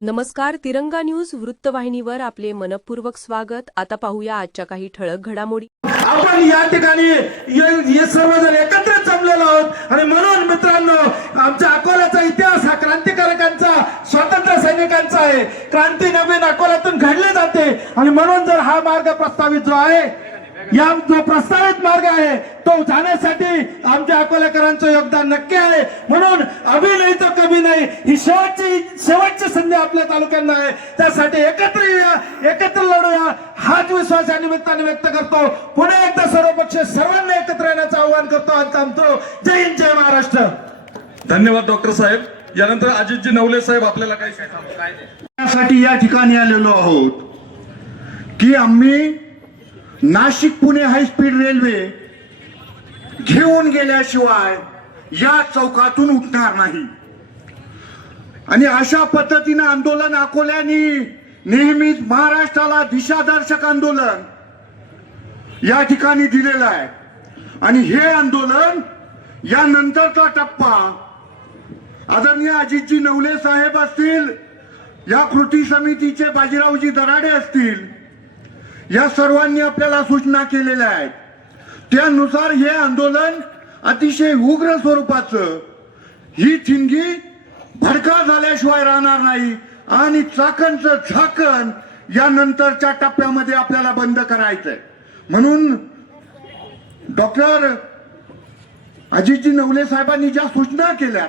नमस्कार. तिरंगा न्यूज वृत्तवाहिनीवर आपले मनपूर्वक स्वागत. आता पाहूया आजच्या काही ठळक घडामोडी. आपण या ठिकाणी हे सर्वजण एकत्र जमलेलो आहोत आणि म्हणून मित्रांनो, आमच्या अकोल्याचा इतिहास हा क्रांतिकारकांचा, स्वातंत्र्य सैनिकांचा आहे. क्रांती नवीन अकोल्यातून घडली जाते आणि म्हणून जर हा मार्ग प्रस्तावित जो आहे, या जो प्रस्तावित मार्ग आहे तो जाण्यासाठी आमच्या अकोलेकरांचं योगदान नक्की आहे. म्हणून अभी नाही तो कभी नाही ही शेवटची संधी आपल्या तालुक्यांना आहे. त्यासाठी एकत्र येऊया, एकत्र लढूया हाच विश्वास या निमित्ताने व्यक्त करतो. पुन्हा एकदा सर्व पक्ष सर्वांना एकत्र येण्याचं आवाहन करतो आणि थांबतो. जय हिंद, जय महाराष्ट्र. धन्यवाद डॉक्टर साहेब. यानंतर अजितजी नवले साहेब आपल्याला काय त्यासाठी या ठिकाणी आलेलो आहोत की आम्ही नाशिक पुणे हायस्पीड रेल्वे घेऊन गेल्याशिवाय या चौकातून उठणार नाही. आणि अशा पद्धतीनं आंदोलन अकोल्याने नेहमीच महाराष्ट्राला दिशादर्शक आंदोलन या ठिकाणी दिलेलं आहे. आणि हे आंदोलन या नंतरचा टप्पा आदरणीय अजितजी नवले साहेब असतील, या कृती समितीचे बाजीरावजी दराडे असतील, या सर्वांनी आपल्याला सूचना केलेल्या आहेत. त्यानुसार हे आंदोलन अतिशय उग्र स्वरूपाचं, ही ठिणगी भडका झाल्याशिवाय राहणार नाही आणि चाकणचं झाकण या नंतरच्या टप्प्यामध्ये आपल्याला बंद करायचंय. म्हणून डॉक्टर अजितजी नवले साहेबांनी ज्या सूचना केल्या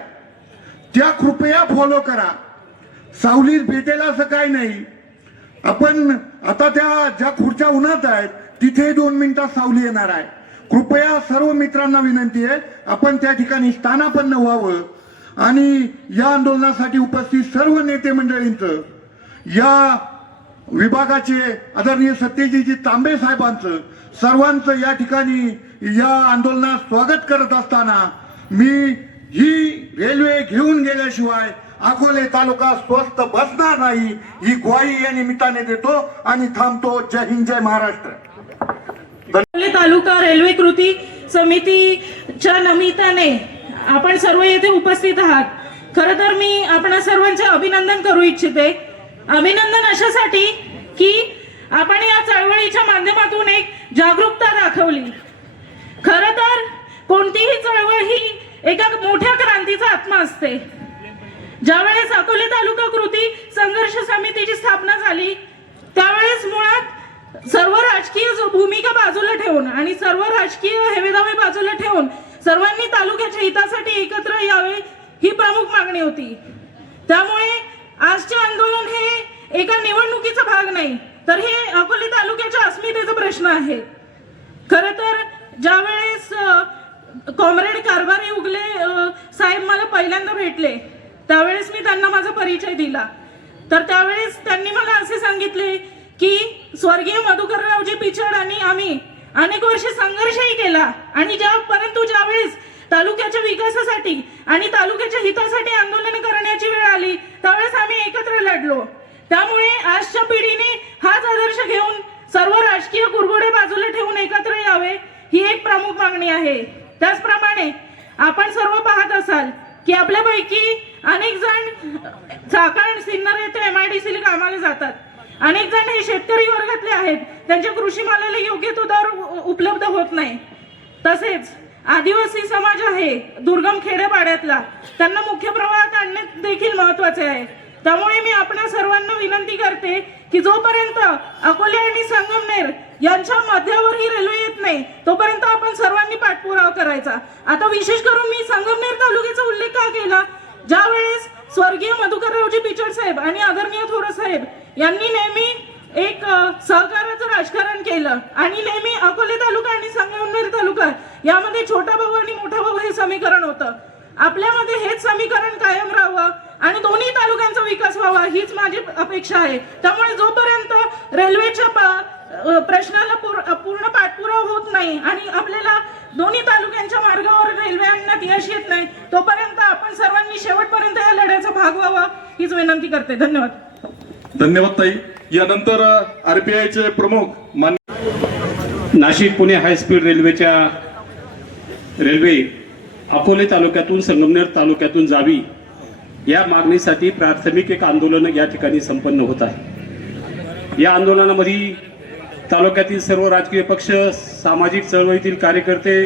त्या कृपया फॉलो करा. सावलीत भेटेल असं काही नाही. आपण आता त्या ज्या खुर्च्या उन्हात आहेत तिथे 2 मिनिटात सावली येणार आहे. कृपया सर्व मित्रांना विनंती आहे, आपण त्या ठिकाणी स्थानापन्न व्हावं आणि या आंदोलनासाठी उपस्थित सर्व नेते मंडळींचं, या विभागाचे आदरणीय सत्यजितजी तांबे साहेबांचं, सर्वांचं या ठिकाणी या आंदोलनात स्वागत करत असताना मी ही रेल्वे घेऊन गेल्याशिवाय अकोले तालुका स्वस्थ बसणार नाही ही ग्वाही या निमित्ताने देतो आणि थांबतो. जय हिंद, जय महाराष्ट्र. अकोले तालुका रेल्वे कृती समितीच्या निमित्ताने आपण सर्व येथे उपस्थित आहात. खरं तर मी आपण सर्वांचे अभिनंदन करू इच्छिते. अभिनंदन अशासाठी की आपण या चळवळीच्या माध्यमातून एक जागरूकता दाखवली. खरं तर कोणतीही चळवळ ही एका मोठ्या क्रांतीचा आत्मा असते. ज्यावेळेस अकोले तालुका कृती संघर्ष समितीची स्थापना झाली त्यावेळेस मुळात सर्व राजकीय भूमिका बाजूला ठेवून आणि सर्व राजकीय हेवेदावे बाजूला ठेवून सर्वांनी तालुक्याच्या हितासाठी एकत्र यावे ही प्रमुख मागणी होती. त्यामुळे आजचे आंदोलन हे एका निवडणुकीचा भाग नाही, तर हे अकोले तालुक्याच्या अस्मितेचा प्रश्न आहे. खरं तर ज्यावेळेस कॉम्रेड कारभारी उगले साहेब मला पहिल्यांदा भेटले त्यावेळेस मी त्यांना माझा परिचय दिला. तर त्यावेळेस त्यांनी मला असे सांगितले की स्वर्गीय मधुकररावजी पिचड आणि आम्ही अनेक वर्ष संघर्षही केला आणि परंतु ज्यावेळेस तालुक्याच्या विकासासाठी आणि तालुक्याच्या हितासाठी आंदोलन करण्याची वेळ आली त्यावेळेस आम्ही एकत्र लढलो. त्यामुळे आजच्या पिढीने हाच आदर्श घेऊन सर्व राजकीय कुरघोडे बाजूला ठेवून एकत्र यावे ही एक प्रमुख मागणी आहे. त्याचप्रमाणे आपण सर्व पाहत असाल की आपल्यापैकी अनेक जण चाकण सिन्नर येथे MIDC कामाला जातात. अनेक जण हे शेतकरी वर्गातले आहेत, त्यांच्या कृषी मालाला योग्य तो दर उपलब्ध होत नाही. तसेच आदिवासी समाज आहे दुर्गम खेड्यापाड्यातला, त्यांना मुख्य प्रवाहात आणणे देखील महत्वाचे आहे. त्यामुळे मी आपणा सर्वांना विनंती करते की जोपर्यंत अकोले आणि संगमनेर यांच्या मध्यावर ही रेल्वे येत नाही तोपर्यंत आपण सर्वांनी पाठपुरावा करायचा. आता विशेष करून मी संगमनेर तालुक्याचा उल्लेख का केला, ज्यावेळेस स्वर्गीय मधुकररावजी पिचड साहेब आणि आदरणीय थोरात साहेब यांनी नेहमी एक सहकार्याचं राजकारण केलं आणि नेहमी अकोले तालुका आणि संगमनेर तालुका यामध्ये छोटा भाऊ आणि मोठा भाऊ हे समीकरण होतं. आपल्यामध्ये हेच समीकरण कायम राहावं आणि दोन्ही तालुक्यांचा विकास व्हावा हीच माझी अपेक्षा आहे. त्यामुळे जोपर्यंत रेल्वेच्या प्रश्नाला पूर्ण पाठपुरावा होत नाही आणि आपल्याला दोन्ही तालुक्यांच्या मार्गावर रेल्वे आणण्यात यश येत नाही तोपर्यंत आपण सर्वांनी शेवटपर्यंत या लढ्याचा भाग व्हावा हीच विनंती करते. धन्यवाद. धन्यवाद ताई. यानंतर RPIचे प्रमुख मान्य नाशिक पुणे हायस्पीड रेल्वेच्या रेल्वे अकोले तालुक्यातून संगमनेर तालुक्यातून जावी या मागणीसाठी प्राथमिक एक आंदोलन या ठिकाणी संपन्न होत आहे। या आंदोलनामध्ये तालुक्यातील सर्व राजकीय पक्ष, सामाजिक चळवळीतील कार्यकर्ते,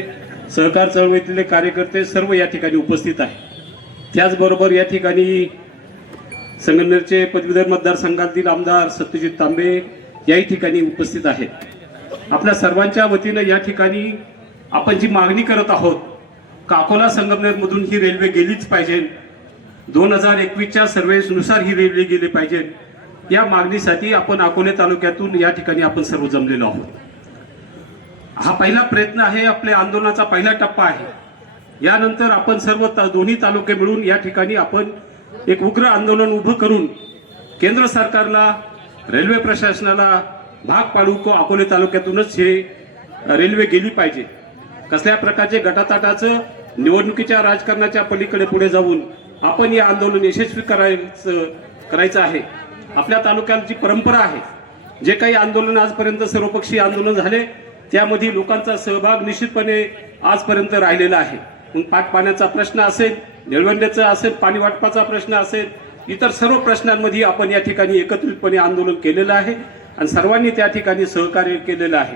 सहकार चळवळीतील कार्यकर्ते सर्व या ठिकाणी उपस्थित आहेत। त्याचबरोबर या ठिकाणी संगमनेरचे पदवीधर मतदारसंघातील आमदार सत्यजित तांबे याही ठिकाणी उपस्थित आहेत। आपल्या सर्वांच्या वतीनं या ठिकाणी आपण जी मागणी करत आहोत, अकोला संगमनेरमधून ही रेल्वे गेलीच पाहिजे, 2021च्या सर्वेनुसार ही रेल्वे गेली पाहिजे, या मागणीसाठी आपण अकोले तालुक्यातून या ठिकाणी आपण सर्व जमलेलो आहोत। हा पहिला प्रयत्न आहे, आपल्या आंदोलनाचा पहिला टप्पा आहे। यानंतर आपण सर्व दोन्ही तालुके मिळून या ठिकाणी आपण एक उग्र आंदोलन उभं करून केंद्र सरकारला, रेल्वे प्रशासनाला भाग पाडू को अकोले तालुक्यातूनच हे रेल्वे गेली पाहिजे। कसल्या प्रकारचे गटाताटाचं निवडणुकीच्या राजकारणाच्या पलीकडे पुढे जाऊन आपण हे आंदोलन यशस्वी करायचं आहे। आपल्या तालुक्याची परंपरा आहे, जे काही आंदोलन आजपर्यंत सर्वपक्षीय आंदोलन झाले त्यामध्ये लोकांचा सहभाग निश्चितपणे आजपर्यंत राहिलेला आहे। मग पाण्याचा प्रश्न असेल, निळवंड्याचा असेल, पाणी वाटपाचा प्रश्न असेल, इतर सर्व प्रश्नांमध्ये आपण या ठिकाणी एकत्रितपणे आंदोलन केलेलं आहे आणि सर्वांनी त्या ठिकाणी सहकार्य केलेलं आहे।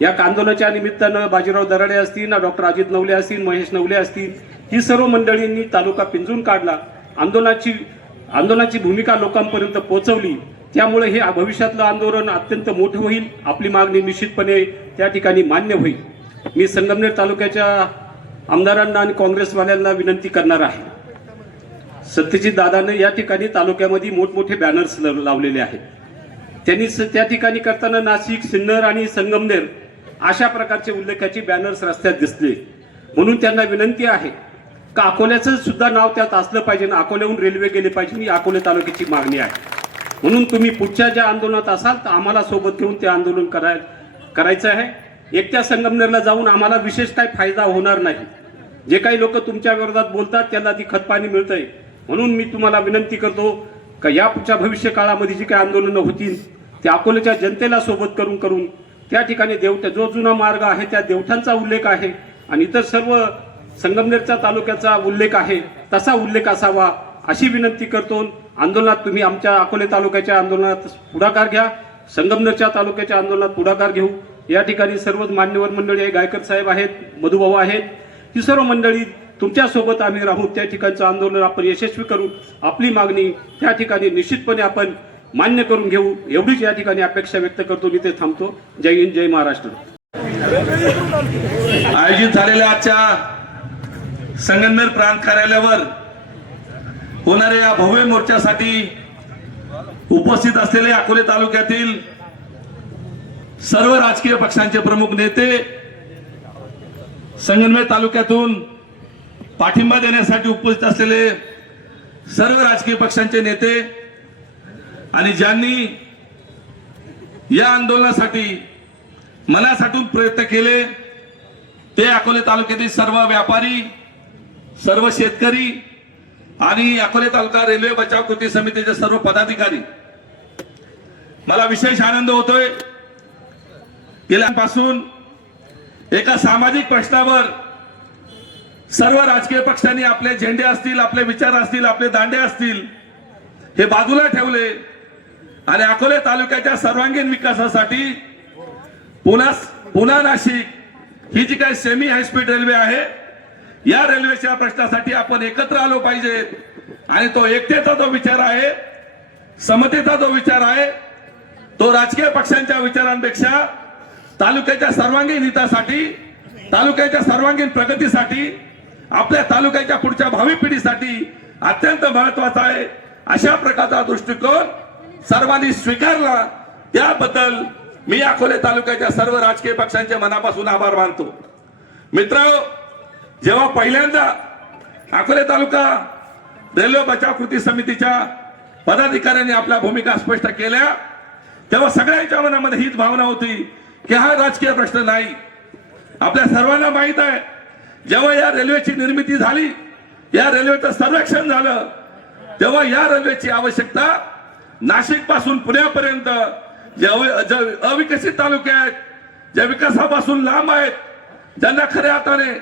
या आंदोलनाच्या निमित्तानं बाजीराव दराडे असतील, डॉक्टर अजित नवले असतील, महेश नवले असतील, ही सर्व मंडळींनी तालुका पिंजून काढला, आंदोलनाची भूमिका लोकांपर्यंत पोहोचवली। त्यामुळे हे भविष्यातलं आंदोलन अत्यंत मोठं होईल, आपली मागणी निश्चितपणे त्या ठिकाणी मान्य होईल। मी संगमनेर तालुक्याच्या आमदारांना आणि काँग्रेसवाल्यांना विनंती करणार आहे, सत्यजित दादाने या ठिकाणी तालुक्यामध्ये मोठमोठे बॅनर्स लावलेले आहेत। त्यांनी त्या ठिकाणी करताना नाशिक, सिन्नर आणि संगमनेर अशा प्रकारचे उल्लेखाचे बॅनर्स रस्त्यात दिसले, म्हणून त्यांना विनंती आहे का अकोल्याचं सुद्धा नाव त्यात असलं पाहिजे ना, अकोल्याहून रेल्वे गेले पाहिजे, ही अकोले तालुक्याची मागणी आहे। म्हणून तुम्ही पुढच्या ज्या आंदोलनात असाल तर आम्हाला सोबत घेऊन ते आंदोलन करायचं आहे। एकट्या संगमनेरला जाऊन आम्हाला विशेष काही फायदा होणार नाही। जे काही लोक तुमच्या विरोधात बोलतात त्यांना ती खतपाणी मिळतंय। म्हणून मी तुम्हाला विनंती करतो का या पुढच्या भविष्य काळामध्ये जी काही आंदोलनं होतील ते अकोल्याच्या जनतेला सोबत करून त्या ठिकाणी जो जुना मार्ग आहे त्या देवठांचा उल्लेख आहे आणि इतर सर्व संगमनेरच्या तालुक्याचा उल्लेख आहे, तसा उल्लेख असावा अशी विनंती करतो। आंदोलनात तुम्ही आमच्या अकोले तालुक्याच्या आंदोलनात पुढाकार घ्या, संगमनेरच्या तालुक्याच्या आंदोलनात पुढाकार घेऊ। या ठिकाणी सर्वच मान्यवर मंडळी आहे, गायकर साहेब आहेत, मधुभाऊ आहेत, ही सर्व मंडळी तुमच्या सोबत आम्ही राहू, त्या ठिकाणचं आंदोलन आपण यशस्वी करू, आपली मागणी त्या ठिकाणी निश्चितपणे आपण मान्य करून घेऊ, एवढीच या ठिकाणी अपेक्षा व्यक्त करतो। मी ते थांबतो। जय हिंद, जय महाराष्ट्र। आयोजित झालेल्या आजच्या संगमनेर प्रांत कार्यालयावर होणाऱ्या या भव्य मोर्चासाठी उपस्थित असलेले अकोले तालुक्यातील सर्व राजकीय पक्षांचे प्रमुख नेते, संगमनेर तालुक्यातून पाठिंबा देण्यासाठी उपस्थित असलेले सर्व राजकीय पक्षांचे नेते आणि ज्यांनी या आंदोलनासाठी मनासाठून प्रयत्न केले ते अकोले तालुक्यातील सर्व व्यापारी, सर्व शेतकरी आणि अकोले तालुका रेल्वे बचाव कृती समितीचे सर्व पदाधिकारी, मला विशेष आनंद होतोय। गेल्यापासून एका सामाजिक प्रश्नावर सर्व राजकीय पक्षांनी आपले झेंडे असतील, आपले विचार असतील, आपले दांडे असतील, हे बाजूला ठेवले आणि अकोले तालुक्याच्या सर्वांगीण विकासासाठी पुणा नाशिक ही जी काही सेमी हायस्पीड रेल्वे आहे, या रेल्वेच्या प्रश्नासाठी आपण एकत्र आलो पाहिजे आणि तो एकतेचा जो विचार आहे, समतेचा जो विचार आहे, तो राजकीय पक्षांच्या विचारांपेक्षा तालुक्याच्या सर्वांगीण हितासाठी, तालुक्याच्या सर्वांगीण प्रगतीसाठी, आपल्या तालुक्याच्या पुढच्या भावी पिढीसाठी अत्यंत महत्वाचा आहे। अशा प्रकारचा दृष्टिकोन सर्वांनी स्वीकारला, त्याबद्दल मी अकोले तालुक्याच्या सर्व राजकीय पक्षांचे मनापासून आभार मानतो। मित्रांनो, जेव्हा पहिल्यांदा अकोले तालुका रेल्वे बचाव कृती समितीच्या पदाधिकाऱ्यांनी आपल्या भूमिका स्पष्ट केल्या, तेव्हा सगळ्यांच्या मनामध्ये हीच भावना होती की हा राजकीय प्रश्न नाही। आपल्या सर्वांना माहित आहे, जेव्हा या रेल्वेची निर्मिती झाली, या रेल्वेचं सर्वेक्षण झालं, तेव्हा या रेल्वेची आवश्यकता नाशिक पासून पुण्यापर्यंत जे अविकसित तालुके आहेत, ज्या विकासापासून लांब आहेत, ज्यांना खऱ्या अर्थाने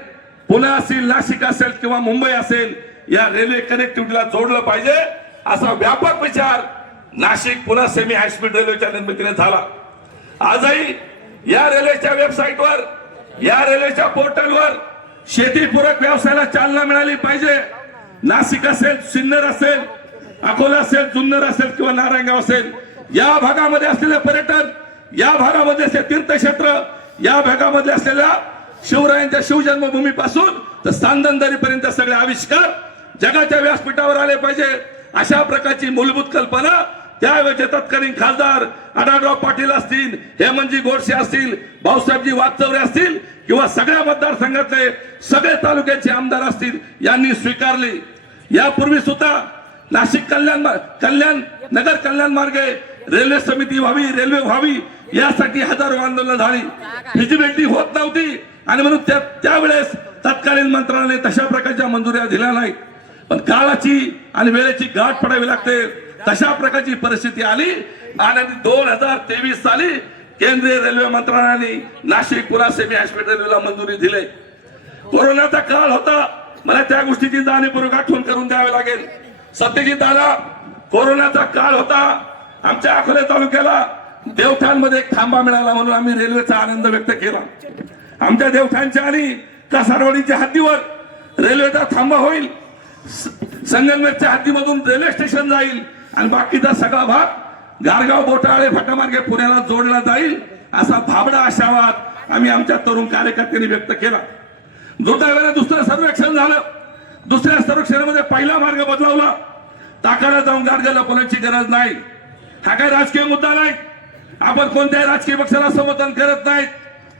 पुणे असेल, नाशिक असेल किंवा मुंबई असेल, या रेल्वे कनेक्टिव्हिटीला जोडलं पाहिजे असा व्यापक विचार नाशिक पुणे सेमी हायस्पीड रेल्वेच्या निर्मितीने झाला. आजही या रेल्वेच्या वेबसाईटवर, या रेल्वेच्या पोर्टलवर शेतीपूरक व्यवसायाला चालना मिळाली पाहिजे. नाशिक असेल, सिन्नर असेल, अकोला असेल, जुन्नर असेल किंवा नारायणगाव असेल, या भागामध्ये असलेले पर्यटन, या भागामध्ये असलेले तीर्थक्षेत्र, या भागामध्ये असलेल्या शिवरायांच्या शिवजन्मभूमीपासून तर सांदनदरीपर्यंत सगळे आविष्कार जगाच्या व्यासपीठावर आले पाहिजे. अशा प्रकारची मूलभूत कल्पना त्यावेळेचे तत्कालीन खासदार आढळराव पाटील असतील, हेमंतजी गोडसे असतील, भाऊसाहेबजी वागचौरे असतील किंवा सगळ्या मतदारसंघातले सगळे तालुक्याचे आमदार असतील, यांनी स्वीकारली. यापूर्वी सुद्धा नाशिक कल्याण नगर कल्याण मार्गे रेल्वे समिती व्हावी, रेल्वे व्हावी यासाठी हजारो आंदोलन झाली. फिजिबिलिटी होत नव्हती आणि म्हणून त्यावेळेस तत्कालीन मंत्र्याने तशा प्रकारच्या मंजुऱ्या दिल्या नाहीत. पण काळाची आणि वेळेची गाठ पडावी लागते. तशा प्रकारची परिस्थिती आली आणि 2023 साली केंद्रीय रेल्वे मंत्रालयाने नाशिक पुणे सेमी हायस्पीड रेल्वेला मंजुरी दिली. कोरोनाचा काळ होता, मला त्या गोष्टीची जाणीवपूर्वक आठवण करून द्यावी लागेल. सत्यजित दादा, कोरोनाचा काळ होता. आमच्या अकोले तालुक्याला देवठाणमध्ये एक थांबा मिळाला म्हणून आम्ही रेल्वेचा आनंद व्यक्त केला. आमच्या देवठाणच्या आणि कासारवाडीच्या हद्दीवर रेल्वेचा थांबा होईल, संगमनेरच्या हद्दीमधून रेल्वे स्टेशन जाईल आणि बाकीचा सगळा भाग गारगाव, बोटाळे, फाटामार्गे पुण्याला जोडला जाईल असा भाबडा आशावाद आम्ही आमच्या तरुण कार्यकर्त्यांनी व्यक्त केला. दुर्दैवाने दुसरं सर्वेक्षण झालं. दुसऱ्या सर्वेक्षणामध्ये पहिला मार्ग बदलावला. ताकाला जाऊन गाडगे लपवण्याची गरज नाही. हा काही राजकीय मुद्दा नाही. आपण कोणत्याही राजकीय पक्षाला समर्थन करत नाहीत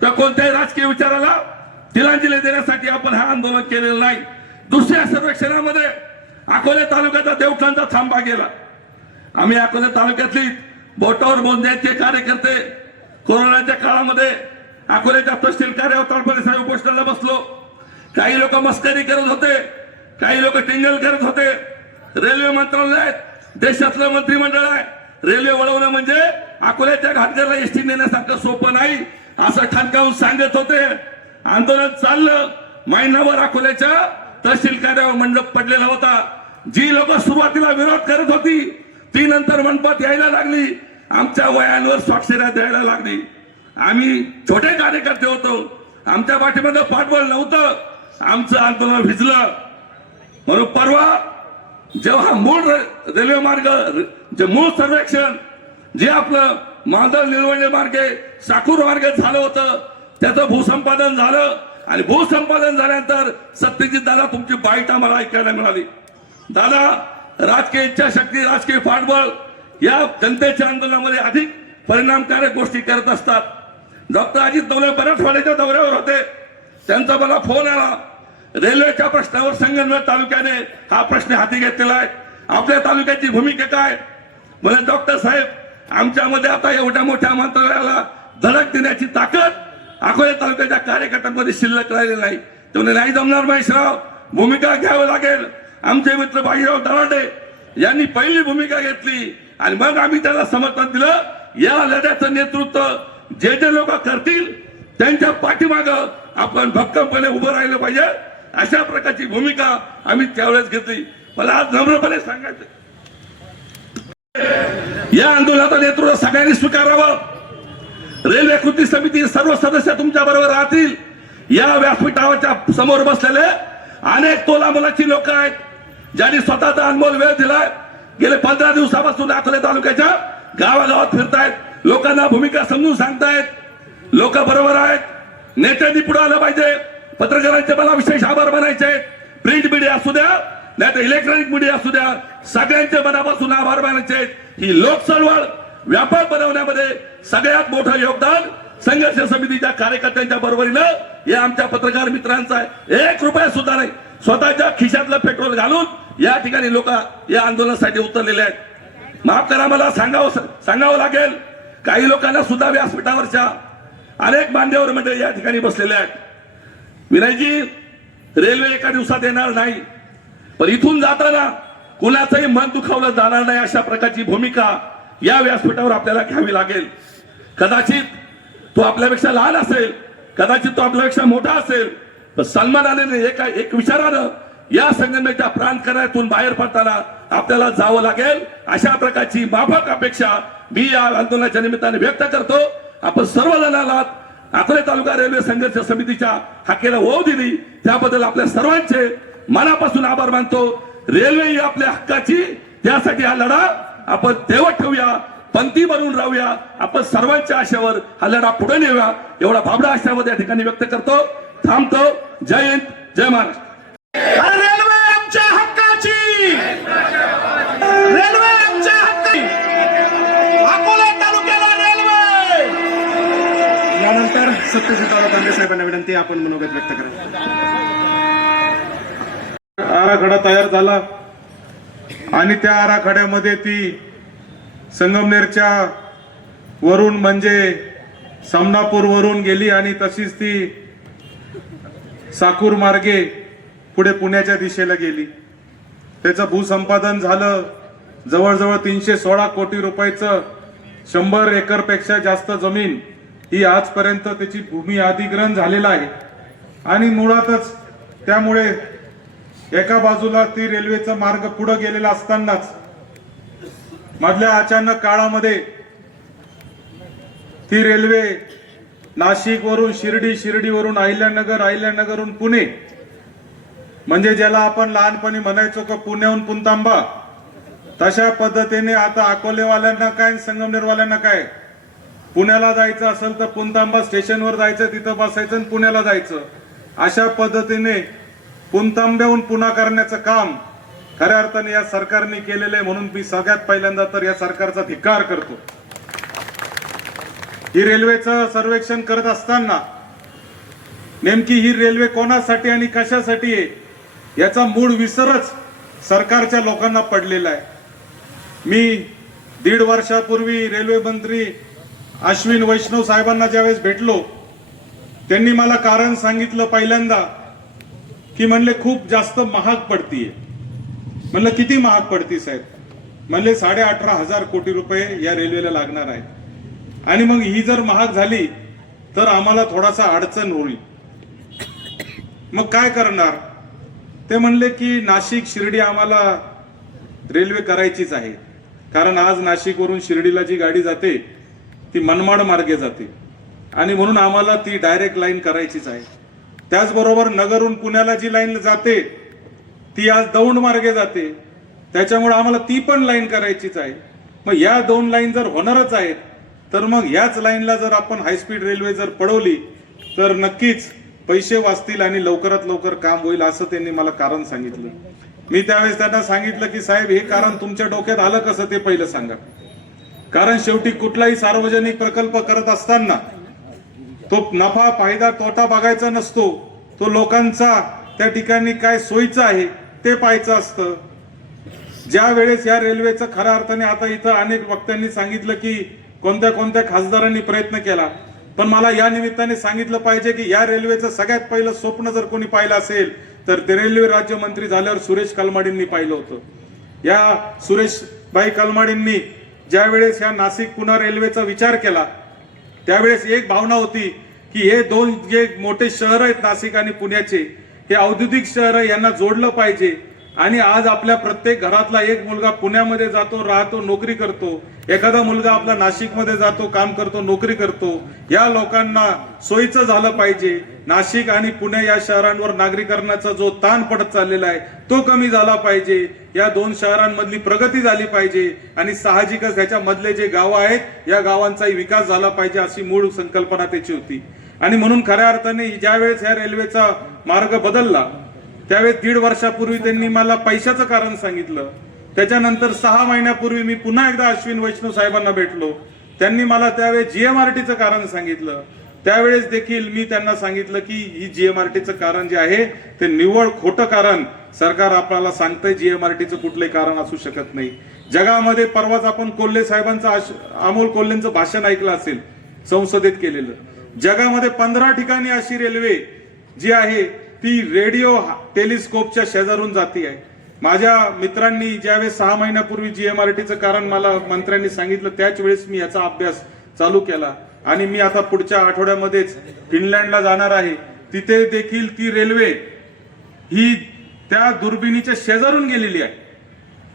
किंवा कोणत्याही राजकीय विचाराला तिलांजली देण्यासाठी आपण हा आंदोलन केलेलं नाही. दुसऱ्या सर्वेक्षणामध्ये अकोले तालुक्याचा देवठाणचा थांबा गेला. आम्ही अकोले तालुक्यातली बोटावर मोजण्याचे कार्यकर्ते कोरोनाच्या काळामध्ये अकोल्याच्या तहसील कार्यालयावर तळपदे साहेब उपोषणाला बसलो. काही लोक मस्करी करत होते, काही लोक टिंगल करत होते. रेल्वे मंत्रालय आहे, देशातलं मंत्रिमंडळ आहे. रेल्वे वळवणं म्हणजे अकोल्याच्या घाटघरला एसटी नेण्यासारखं सोपं नाही असं ठणकावून सांगत होते. आंदोलन चाललं. महिनाभर अकोल्याच्या तहसील कार्यालयावर मंडप पडलेला होता. जी लोक सुरुवातीला विरोध करत होती ती नंतर मंडपात यायला लागली. आमच्या वयांवर स्वाक्षऱ्या द्यायला लागली. आम्ही छोटे कार्यकर्ते होतो, आमच्या पाठीमध्ये पाठबळ नव्हतं. आमचं आंदोलन भिजलं. म्हणून परवा जेव्हा मूळ रेल्वे मार्ग, जे मूळ सर्वेक्षण जे आपलं मांदळ निळवंडे मार्गे साकूर मार्गे झालं होतं त्याचं भूसंपादन झालं आणि भूसंपादन झाल्यानंतर सत्यजित दादा तुमची बाईट आम्हाला ऐकायला मिळाली. दादा राजकीय इच्छाशक्ती, राजकीय पाठबळ या जनतेच्या आंदोलनामध्ये अधिक परिणामकारक गोष्टी करत असतात. डॉक्टर अजित नवले मराठवाड्याच्या दौऱ्यावर होते. त्यांचा मला फोन आला. रेल्वेच्या प्रश्नावर संगमनेर तालुक्याने हा प्रश्न हाती घेतलेला आहे. आपल्या तालुक्याची भूमिका काय? म्हणजे डॉक्टर साहेब, आमच्यामध्ये आता एवढ्या मोठ्या मंत्रालयाला धडक देण्याची ताकद अकोले तालुक्याच्या कार्यकर्त्यांमध्ये शिल्लक राहिलेली नाही. त्यामुळे नाही जमणार महेशराव, भूमिका घ्यावी लागेल. आमचे मित्र बाजीराव दराडे यांनी पहिली भूमिका घेतली आणि मग आम्ही त्याला समर्थन दिलं. या लढ्याचं नेतृत्व जे जे लोक करतील त्यांच्या पाठीमागं आपण भक्कमपणे उभं राहिलं पाहिजे. अशा प्रकारची भूमिका आम्ही त्यावेळेस घेतली. मला आज नम्रपणे सांगायचं, या आंदोलनाचं नेतृत्व सगळ्यांनी स्वीकारावं. रेल्वे कृती समिती सर्व सदस्य तुमच्या बरोबर राहतील. या व्यासपीठाच्या समोर बसलेले अनेक तोला मुलाची लोक आहेत ज्यांनी स्वतःचा अनमोल वेळ दिलाय. गेले 15 दिवसापासून अकोले तालुक्याच्या गावागावात फिरतायत, लोकांना भूमिका समजून सांगतायत. लोक बरोबर आहेत. नेत्यांनी पुढे आलं पाहिजे. पत्रकारांचे मला विशेष आभार मानायचे. प्रिंट मीडिया असू द्या नाही तर इलेक्ट्रॉनिक मीडिया असू द्या, सगळ्यांचे मनापासून आभार मानायचे. ही लोक चळवळ व्यापक बनवण्यामध्ये सगळ्यात मोठं योगदान संघर्ष समितीच्या कार्यकर्त्यांच्या बरोबरीनं हे आमच्या पत्रकार मित्रांचं आहे. 1 रुपया सुद्धा नाही. स्वतःच्या खिशातलं पेट्रोल घालून या ठिकाणी लोक या आंदोलनासाठी उतरलेले आहेत. माफ करा, मला सांगावं लागेल, काही लोकांना सुद्धा व्यासपीठावरच्या अनेक मान्यवर मंडळी या ठिकाणी बसलेले आहेत. विनयजी, रेल्वे एका दिवसात येणार नाही, पण इथून जाताना कुणाचंही मन दुखावलं जाणार नाही अशा प्रकारची भूमिका या व्यासपीठावर आपल्याला घ्यावी लागेल. कदाचित तो आपल्यापेक्षा लहान असेल, कदाचित तो आपल्यापेक्षा मोठा असेल, पण सन्मानाने एक विचारानं या संघटनेच्या प्रांतकर्यातून बाहेर पडताना आपल्याला जावं लागेल. अशा प्रकारची माफक अपेक्षा मी या आंदोलनाच्या निमित्ताने व्यक्त करतो. आपण सर्वजणांना अकोले तालुका रेल्वे संघर्ष समितीच्या हाकेला ओढ दिली त्याबद्दल आपल्या सर्वांचे मनापासून आभार मानतो. रेल्वे ही आपल्या हक्काची, त्यासाठी हा लढा आपण तेवत ठेवूया, पंक्ती बनवून राहूया. आपण सर्वांच्या आशेवर हा लढा पुढे नेऊया एवढा भाबडा आशावाद या ठिकाणी व्यक्त करतो. थांबतो. जय हिंद, जय महाराष्ट्र. रेल्वे आमच्या हक्काची, रेल्वे आमच्या हक्काची, अकोले तालुक्याला रेल्वे. यानंतर सत्यजितराव तांबे साहेबांना विनंती, आपण मनोगत व्यक्त करा. आराखडा तयार झाला आणि त्या आराखड्यामध्ये ती संगमनेरच्या वरून म्हणजे समनापूर वरून गेली आणि तशीच ती साकूर मार्गे पुढे पुण्याच्या दिशेला गेली. त्याचं भूसंपादन झालं. जवळजवळ 316 कोटी रुपयाचं 100 एकरपेक्षा जास्त जमीन ही आजपर्यंत त्याची भूमी अधिग्रहण झालेला आहे. आणि मुळातच त्यामुळे एका बाजूला ती रेल्वेचा मार्ग पुढे गेलेला असतानाच मधल्या अचानक काळामध्ये ती रेल्वे नाशिक वरून शिर्डी, शिर्डीवरून अहिल्यानगर, अहिल्यानगरहून पुणे, म्हणजे ज्याला आपण लहानपणी म्हणायचो का पुण्याहून पुणतांबा, तशा पद्धतीने आता अकोलेवाल्यांना काय, संगमनेरवाल्यांना काय, पुण्याला जायचं असेल तर पुणतांबा स्टेशनवर जायचं, तिथं बसायचं आणि पुण्याला जायचं. अशा पद्धतीने पुणतांब्याहून पुणा करण्याचं काम खऱ्या अर्थाने या सरकारने केलेलं आहे. म्हणून मी सगळ्यात पहिल्यांदा तर या सरकारचा धिक्कार करतो. ही रेल्वेचं सर्वेक्षण करत असताना नेमकी ही रेल्वे कोणासाठी आणि कशासाठी आहे याचा मूळ विसरच सरकारच्या लोकांना पडलेला आहे. मी 1.5 वर्षापूर्वी रेल्वे मंत्री अश्विन वैष्णव साहेबांना ज्यावेळेस भेटलो, त्यांनी मला कारण सांगितलं पहिल्यांदा की म्हणले खूप जास्त महाग पडतीये. म्हणलं किती महाग पडती साहेब? म्हणले 18,500 कोटी रुपये या रेल्वेला लागणार आहेत. आणि मग ही जर महाग झाली तर आम्हाला थोडासा अडचण होईल. मग काय करणार? ते म्हणले की नाशिक शिर्डी आम्हाला रेल्वे करायचीच आहे, कारण आज नाशिकवरून शिर्डीला जी गाडी जाते ती मनमाड मार्गे जाते आणि म्हणून आम्हाला ती डायरेक्ट लाईन करायचीच आहे. त्याचबरोबर नगरहून पुण्याला जी लाईन जाते ती आज दौंड मार्गे जाते, त्याच्यामुळे आम्हाला ती पण लाईन करायचीच आहे. मग या 2 लाईन जर होणारच आहेत तर मग याच लाईनला जर आपण हायस्पीड रेल्वे जर पडवली तर नक्कीच पैसे वाचतील आणि लवकरात लवकर काम होईल, असं त्यांनी मला कारण सांगितलं. मी त्यावेळेस त्यांना सांगितलं की साहेब, हे कारण तुमच्या डोक्यात आलं कसं ते पहिलं सांगा. कारण शेवटी कुठलाही सार्वजनिक प्रकल्प करत असताना तो नफा, फायदा, तोटा बघायचा नसतो. तो लोकांचा त्या ठिकाणी काय सोयीचं आहे ते पाहायचं असतं. ज्या वेळेस या रेल्वेचं खऱ्या अर्थाने, आता इथं अनेक वक्त्यांनी सांगितलं की कोणत्या कोणत्या खासदारांनी प्रयत्न केला, पण मला या निमित्ताने सांगितलं पाहिजे की या रेल्वेचं सगळ्यात पहिलं स्वप्न जर कोणी पाहिलं असेल तर ते रेल्वे राज्यमंत्री झाल्यावर सुरेश कलमाडींनी पाहिलं होतं. या सुरेशभाई कलमाडींनी ज्या वेळेस या नाशिक पुणे रेल्वेचा विचार केला त्यावेळेस एक भावना होती की हे 2 जे मोठे शहर आहेत नाशिक आणि पुण्याचे, हे औद्योगिक शहर, यांना जोडलं पाहिजे. आणि आज आपल्या प्रत्येक घरातला एक मुलगा पुण्यामध्ये जातो, राहतो, नोकरी करतो. एखादा मुलगा आपला नाशिकमध्ये जातो, काम करतो, नोकरी करतो. या लोकांना सोयीचं झालं पाहिजे. नाशिक आणि पुणे या शहरांवर नागरीकरणाचा जो ताण पडत चाललेला आहे तो कमी झाला पाहिजे. या 2 शहरांमधली प्रगती झाली पाहिजे आणि साहजिकच त्याच्यामधले जे गावं आहेत या गावांचाही विकास झाला पाहिजे, अशी मूळ संकल्पना त्याची होती. आणि म्हणून खऱ्या अर्थाने ज्यावेळेस या रेल्वेचा मार्ग बदलला त्यावेळेस 1.5 वर्षापूर्वी त्यांनी मला पैशाचं कारण सांगितलं. त्याच्यानंतर 6 महिन्यापूर्वी मी पुन्हा एकदा अश्विन वैष्णव साहेबांना भेटलो. त्यांनी मला त्यावेळेस जीएमआरटीचं कारण सांगितलं. त्यावेळेस देखील मी त्यांना सांगितलं की ही जीएमआरटीचं कारण जे आहे ते निव्वळ खोटं कारण सरकार आपल्याला सांगतंय. जीएमआरटीचं कुठलंही कारण असू शकत नाही. जगामध्ये परवाच आपण कोल्हे साहेबांचं, अमोल कोल्हेंचं भाषण ऐकलं असेल संसदेत केलेलं. जगामध्ये 15 ठिकाणी अशी रेल्वे जी आहे ती रेडिओ टेलिस्कोपच्या शेजारून जाती आहे. माझ्या मित्रांनी ज्यावेळेस 6 महिन्यापूर्वी जीएमआरटीचं कारण मला मंत्र्यांनी सांगितलं त्याच वेळेस मी याचा अभ्यास चालू केला आणि मी आता पुढच्या आठवड्यामध्येच फिनलँडला जाणार आहे. तिथे देखील ती रेल्वे ही त्या दुर्बिणीच्या शेजारून गेलेली आहे.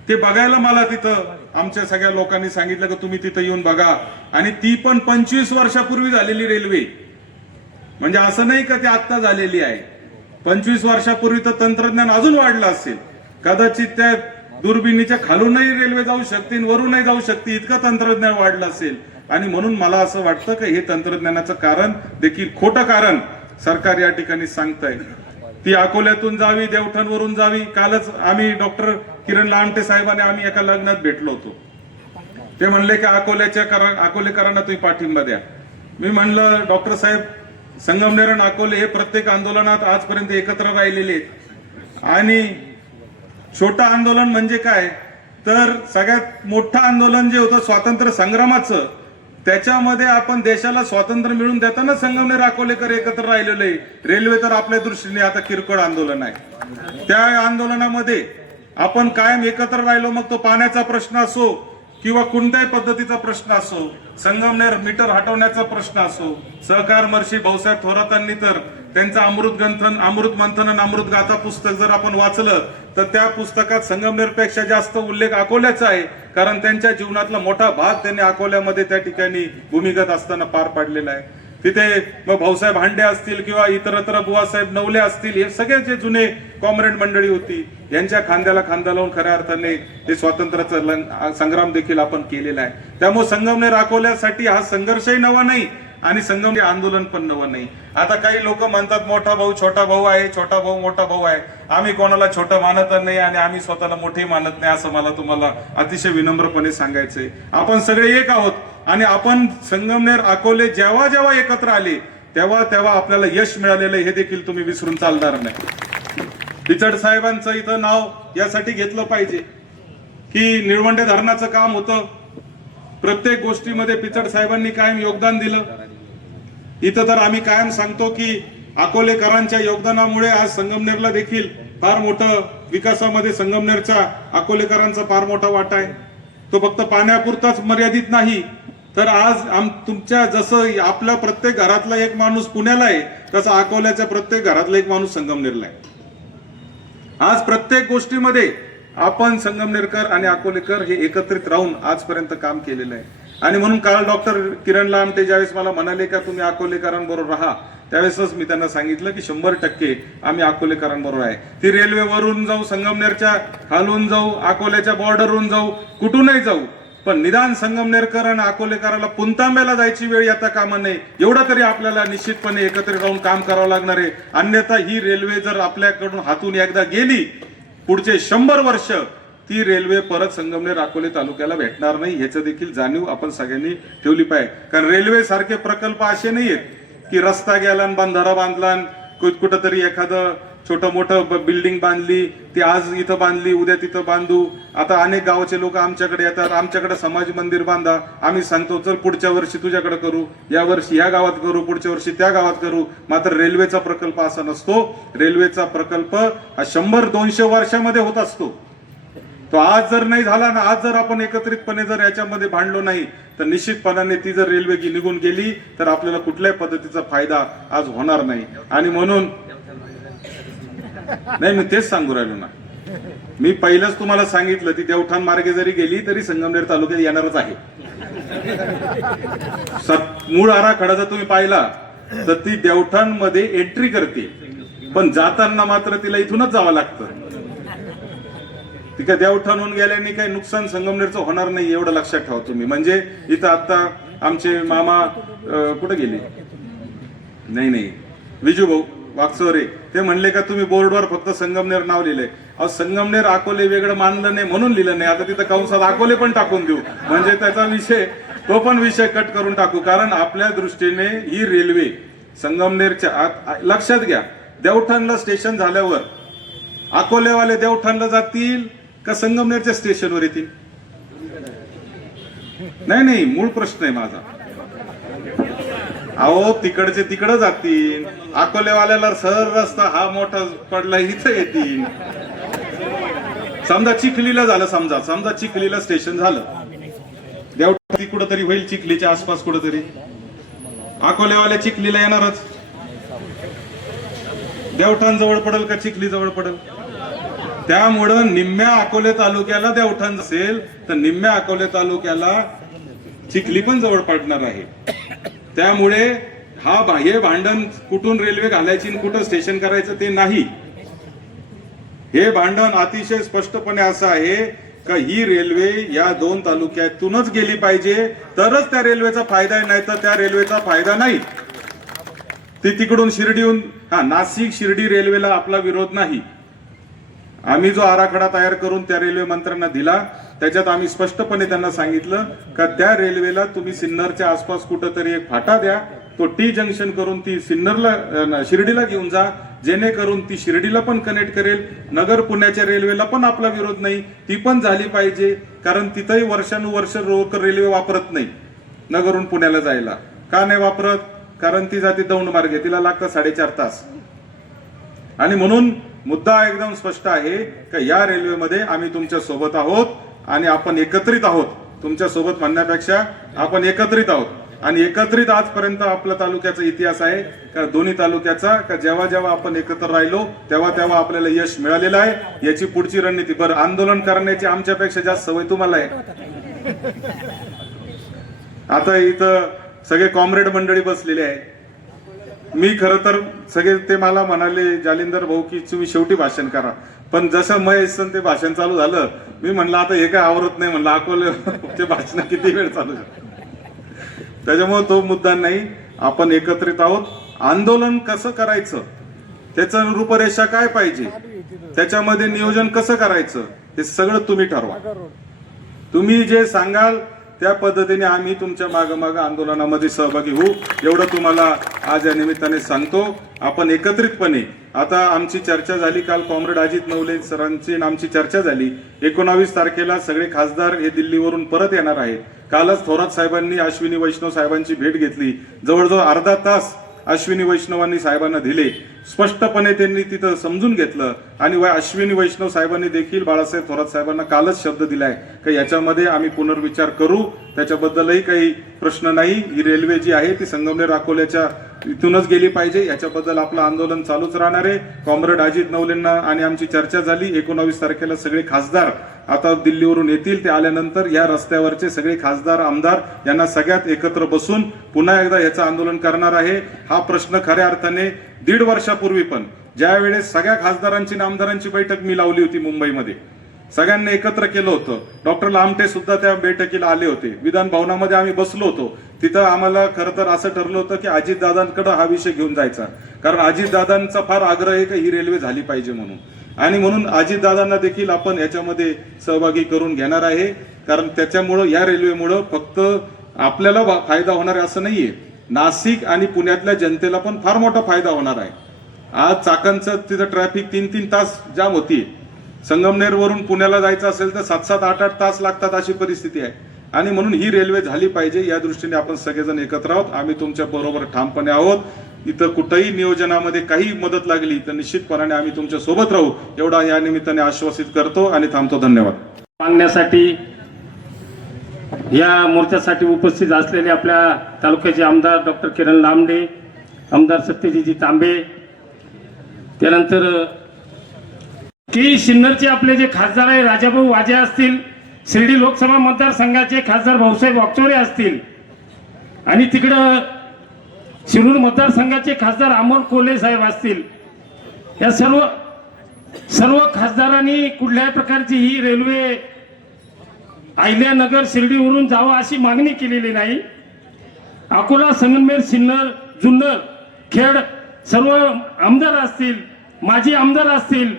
ते बघायला मला तिथं आमच्या सगळ्या लोकांनी सांगितलं की तुम्ही तिथं येऊन बघा. आणि ती पण 25 वर्षापूर्वी झालेली रेल्वे, म्हणजे असं नाही का ती आत्ता झालेली आहे. 25 वर्षापूर्वी तर तंत्रज्ञान अजून वाढलं असेल. कदाचित त्या दुर्बिणीच्या खालूनही रेल्वे जाऊ शकते, वरूनही जाऊ शकते, इतकं तंत्रज्ञान वाढलं असेल. आणि म्हणून मला असं वाटतं की हे तंत्रज्ञानाचं कारण देखील खोटं कारण सरकार या ठिकाणी सांगतंय. ती अकोल्यातून जावी, देवठाणवरून जावी. कालच आम्ही डॉक्टर किरण लामटे साहेबांनी आम्ही एका लग्नात भेटलो होतो. ते म्हणले की अकोलेकरांना तुम्ही पाठिंबा द्या. मी म्हणलं डॉक्टर साहेब, संगमनेर आणि अकोले हे प्रत्येक आंदोलनात आजपर्यंत एकत्र राहिलेले आहेत. आणि छोटं आंदोलन म्हणजे काय तर सगळ्यात मोठं आंदोलन जे होतं स्वातंत्र्य संग्रामाचं, त्याच्यामध्ये आपण देशाला स्वातंत्र्य मिळवून देताना संगमनेर अकोलेकर एकत्र राहिलेलो आहे. रेल्वे तर आपल्या दृष्टीने आता किरकोळ आंदोलन आहे. त्या आंदोलनामध्ये आपण कायम एकत्र राहिलो, मग तो पाण्याचा प्रश्न असो किंवा कोणत्याही पद्धतीचा प्रश्न असो, संगमनेर मीटर हटवण्याचा प्रश्न असो. सहकार महर्षी भाऊसाहेब थोरातांनी तर त्यांचं अमृत मंथन आणि अमृत गाथा पुस्तक जर आपण वाचलं तर त्या पुस्तकात संगमनेरपेक्षा जास्त उल्लेख अकोल्याचा आहे. कारण त्यांच्या जीवनातला मोठा भाग त्यांनी अकोल्यामध्ये त्या ठिकाणी भूमिगत असताना पार पाडलेला आहे. तिथे मग भाऊसाहेब हांडे असतील किंवा इतरत्र बुवासाहेब नवले असतील, हे सगळे जे जुने कॉम्रेड मंडळी होती, यांच्या खांद्याला खांदा लावून खऱ्या अर्थाने ते स्वातंत्र्याचा संग्राम देखील आपण केलेला आहे. त्यामुळे संगमनेर अकोल्यासाठी हा संघर्षही नवा नाही आणि संगमनेर आंदोलन पण नवं नाही. आता काही लोक म्हणतात मोठा भाऊ छोटा भाऊ आहे, छोटा भाऊ मोठा भाऊ आहे. आम्ही कोणाला छोटं मानत नाही आणि आम्ही स्वतःला मोठे मानत नाही, असं मला तुम्हाला अतिशय विनम्रपणे सांगायचंय. आपण सगळे एक आहोत आणि आपण संगमनेर अकोले जेव्हा जेव्हा एकत्र आले तेव्हा तेव्हा आपल्याला यश मिळालेलं हे देखील तुम्ही विसरून चालणार नाही. पिचड साहेबांचं इथं नाव यासाठी घेतलं पाहिजे की निळवंडे धरणाचं काम होतं. प्रत्येक गोष्टीमध्ये पिचड साहेबांनी कायम योगदान दिलं. इथं तर आम्ही कायम सांगतो की अकोलेकरांच्या योगदानामुळे आज संगमनेरला देखील फार मोठं विकासामध्ये संगमनेरच्या अकोलेकरांचा फार मोठा वाटा आहे. तो फक्त पाण्यापुरताच मर्यादित नाही, तर आज तुमच्या जसं आपल्या प्रत्येक घरातला एक माणूस पुण्याला आहे, तसं अकोल्याच्या प्रत्येक घरातला एक माणूस संगमनेरला आहे. आज प्रत्येक गोष्टीमध्ये आपण संगमनेरकर आणि अकोलेकर हे एकत्रित राहून आजपर्यंत काम केलेलं आहे. आणि म्हणून काल डॉक्टर किरण लामटे ज्यावेळेस मला म्हणाले का तुम्ही अकोलेकरांबरोबर राहा, त्यावेळेसच मी त्यांना सांगितलं की 100% आम्ही अकोलेकरांबरोबर आहे. ती रेल्वेवरून जाऊ, संगमनेरच्या खालून जाऊ, अकोल्याच्या बॉर्डरवरून जाऊ, कुठूनही जाऊ, पण निदान संगमनेरकर आणि अकोलेकराला पुंतांब्याला जायची वेळ येता कामा नये, एवढा तरी आपल्याला निश्चितपणे एकत्रित राहून काम करावं लागणार आहे. अन्यथा ही रेल्वे जर आपल्याकडून हातून एकदा गेली, पुढचे 100 वर्ष ती रेल्वे परत संगमनेर अकोले तालुक्याला भेटणार नाही, ह्याचं देखील जाणीव आपण सगळ्यांनी ठेवली पाहिजे. कारण रेल्वे सारखे प्रकल्प असे नाहीयेत की रस्ता गेला आणि बंधारा बांधला, कुठंतरी एखादं छोटं मोठं बिल्डिंग बांधली, ती आज इथं बांधली उद्या तिथं बांधू. आता अनेक गावाचे लोक आमच्याकडे येतात, आमच्याकडे समाज मंदिर बांधा. आम्ही सांगतो चल पुढच्या वर्षी तुझ्याकडे करू, या वर्षी या गावात करू, पुढच्या वर्षी त्या गावात करू. मात्र रेल्वेचा प्रकल्प असा नसतो. रेल्वेचा प्रकल्प हा 100-200 वर्षामध्ये होत असतो. तो आज जर नाही झाला ना, आज जर आपण एकत्रितपणे जर याच्यामध्ये भांडलो नाही तर निश्चितपणाने ती जर रेल्वे निघून गेली तर आपल्याला कुठल्याही पद्धतीचा फायदा आज होणार नाही. आणि म्हणून नाही, मी तेच सांगू राहिलो ना, मी पहिलंच तुम्हाला सांगितलं ती देवठाण मार्गे जरी गेली तरी संगमनेर तालुक्यात येणारच आहे. मूळ आराखडा जर तुम्ही पाहिला तर ती देवठाण मध्ये एंट्री करते, पण जाताना मात्र तिला इथूनच जावं लागतं. ती काय देवठाणहून गेल्याने काही नुकसान संगमनेरचं होणार नाही, एवढं लक्षात ठेवा तुम्ही. म्हणजे इथं आता आमचे मामा कुठे गेले, नाही विजूभाऊ वागचोरे, ते म्हणले का तुम्ही बोर्डवर फक्त संगमनेर नाव लिहिलंय. अहो, संगमनेर अकोले वेगळं मानलं नाही म्हणून लिहिलं नाही. आता तिथं कंसात अकोले पण टाकून देऊ, म्हणजे त्याचा विषय तो पण विषय कट करून टाकू. कारण आपल्या दृष्टीने ही रेल्वे संगमनेरच्या लक्षात घ्या, देवठाणला स्टेशन झाल्यावर अकोलेवाले देवठाणला जातील का संगमनेरच्या स्टेशनवर येतील? नाही, मूळ प्रश्न आहे माझा. अहो, तिकडचे तिकडं जातील, अकोलेवाल्याला सरळ रस्ता हा मोठा पडला इथं येतील. समजा चिखलीला झालं, समजा चिखलीला स्टेशन झालं, देवठाण कुठंतरी होईल, चिखलीच्या आसपास कुठंतरी. अकोलेवाल्या चिखलीला येणारच. देवठाण जवळ पडेल का चिखली जवळ पडेल? त्यामुळं निम्म्या अकोले तालुक्याला देवठाण असेल तर निम्म्या अकोले तालुक्याला चिखली पण जवळ पडणार आहे. त्यामुळे हे भांडण कुठून रेल्वे घालायची आणि कुठं स्टेशन करायचं ते नाही. हे भांडण अतिशय स्पष्टपणे असं आहे का ही रेल्वे या 2 तालुक्यातूनच गेली पाहिजे, तरच त्या रेल्वेचा फायदा आहे, नाही तर त्या रेल्वेचा फायदा नाही. ती तिकडून शिर्डीहून नाशिक शिर्डी रेल्वेला आपला विरोध नाही. आम्ही जो आराखडा तयार करून त्या रेल्वे मंत्र्यांना दिला त्याच्यात आम्ही स्पष्टपणे त्यांना सांगितलं का त्या रेल्वेला तुम्ही सिन्नरच्या आसपास कुठंतरी एक फाटा द्या, तो टी जंक्शन करून ती सिन्नरला शिर्डीला घेऊन जा, जेणेकरून ती शिर्डीला पण कनेक्ट करेल. नगर पुण्याच्या रेल्वेला पण आपला विरोध नाही, ती पण झाली पाहिजे, कारण तिथंही वर्षानुवर्ष रोकड रेल्वे वापरत नाही नगरून पुण्याला जायला. का नाही वापरत? कारण ती जाते दौंड मार्गे, तिला लागतं 4.5 तास. आणि म्हणून मुद्दा एकदम स्पष्ट आहे का या रेल्वेमध्ये आम्ही तुमच्या सोबत आहोत आणि आपण एकत्रित आहोत. तुमच्या सोबत म्हणण्यापेक्षा आपण एकत्रित आहोत. आणि एकत्रित आजपर्यंत आपल्या तालुक्याचा इतिहास आहे का दोन्ही तालुक्याचा, का जेव्हा जेव्हा आपण एकत्र राहिलो तेव्हा तेव्हा आपल्याला यश मिळालेलं आहे. याची पुढची रणनीती, बरं आंदोलन करण्याची आमच्यापेक्षा जास्त सवय तुम्हाला आहे. आता इथं सगळे कॉम्रेड मंडळी बसलेले आहे. मी खरं तर सगळे ते मला म्हणाले जालिंदर भाऊ की तुम्ही शेवटी भाषण करा, पण जसं महेश ते भाषण चालू झालं मी म्हणलं आता हे काय आवरत नाही, म्हणलं अकोले ते भाषण किती वेळ चालू शकतं. त्याच्यामुळे तो मुद्दा नाही. आपण एकत्रित आहोत. आंदोलन कसं करायचं, त्याचं रूपरेषा काय पाहिजे, त्याच्यामध्ये नियोजन कसं करायचं हे सगळं तुम्ही ठरवा. तुम्ही जे सांगाल त्या पद्धतीने आम्ही तुमच्या मागं आंदोलनामध्ये सहभागी होऊ, एवढं तुम्हाला आज या निमित्ताने सांगतो. आपण एकत्रितपणे, आता आमची चर्चा झाली काल कॉम्रेड अजित नवले सरांची आमची चर्चा झाली. 19 तारखेला सगळे खासदार हे दिल्लीवरून परत येणार आहेत. कालच थोरात साहेबांनी अश्विनी वैष्णव साहेबांची भेट घेतली. जवळजवळ अर्धा तास अश्विनी वैष्णवांनी साहेबांना दिले. स्पष्टपणे त्यांनी तिथं समजून घेतलं आणि अश्विनी वैष्णव साहेबांनी देखील बाळासाहेब थोरात साहेबांना कालच शब्द दिलाय की याच्यामध्ये आम्ही पुनर्विचार करू, त्याच्याबद्दलही काही प्रश्न नाही. ही रेल्वे जी आहे ती संगमनेर अकोल्याच्या इथूनच गेली पाहिजे, याच्याबद्दल आपलं आंदोलन चालूच राहणार आहे. कॉम्रेड अजित नवलेंना आणि आमची चर्चा झाली. 19 तारखेला सगळे खासदार आता दिल्लीवरून येतील. ते आल्यानंतर या रस्त्यावरचे सगळे खासदार आमदार यांना सगळ्यात एकत्र बसून पुन्हा एकदा याचं आंदोलन करणार आहे. हा प्रश्न खऱ्या अर्थाने 1.5 वर्षापूर्वी पण ज्या वेळेस सगळ्या खासदारांची आणि आमदारांची बैठक मी लावली होती मुंबईमध्ये, सगळ्यांना एकत्र केलं होतं. डॉक्टर लामटे सुद्धा त्या बैठकीला आले होते. विधान भवनामध्ये आम्ही बसलो होतो. तिथं आम्हाला खरं तर असं ठरलं होतं की अजितदादांकडे हा विषय घेऊन जायचा, कारण अजितदादांचा फार आग्रह आहे की ही रेल्वे झाली पाहिजे म्हणून. आणि म्हणून अजितदादांना देखील आपण याच्यामध्ये सहभागी करून घेणार आहे, कारण त्याच्यामुळं या रेल्वेमुळं फक्त आपल्याला फायदा होणार आहे असं नाहीये, नाशिक आणि पुण्यातल्या जनतेला पण फार मोठा फायदा होणार आहे. आज चाकणचं तिथं ट्रॅफिक 3-3 तास जाम होती. संगमनेरवरून पुण्याला जायचं असेल तर 7-7, 8-8 तास लागतात अशी परिस्थिती आहे. आणि म्हणून ही रेल्वे झाली पाहिजे या दृष्टीने आपण सगळेजण एकत्र आहोत. आम्ही तुमच्या बरोबर ठामपणे आहोत. इथं कुठेही नियोजनामध्ये काही मदत लागली तर निश्चितपणाने आम्ही तुमच्या सोबत राहू, एवढा या निमित्ताने आश्वासित करतो आणि थांबतो. धन्यवाद. मागण्यासाठी या मोर्चासाठी उपस्थित असलेले आपल्या तालुक्याचे आमदार डॉक्टर किरण लामडे, आमदार सत्यजितजी तांबे, त्यानंतर की सिन्नरचे आपले जे खासदार आहे राजाभाऊ वाजे असतील, शिर्डी लोकसभा मतदारसंघाचे खासदार भाऊसाहेब वागचोरे असतील, आणि तिकडं शिरूर मतदारसंघाचे खासदार अमोल कोल्हे साहेब असतील, या सर्व खासदारांनी कुठल्याही प्रकारची ही रेल्वे अहिल्यानगर शिर्डीवरून जावं अशी मागणी केलेली नाही. अकोला, संगमनेर, सिन्नर, जुन्नर, खेड सर्व आमदार असतील, माजी आमदार असतील,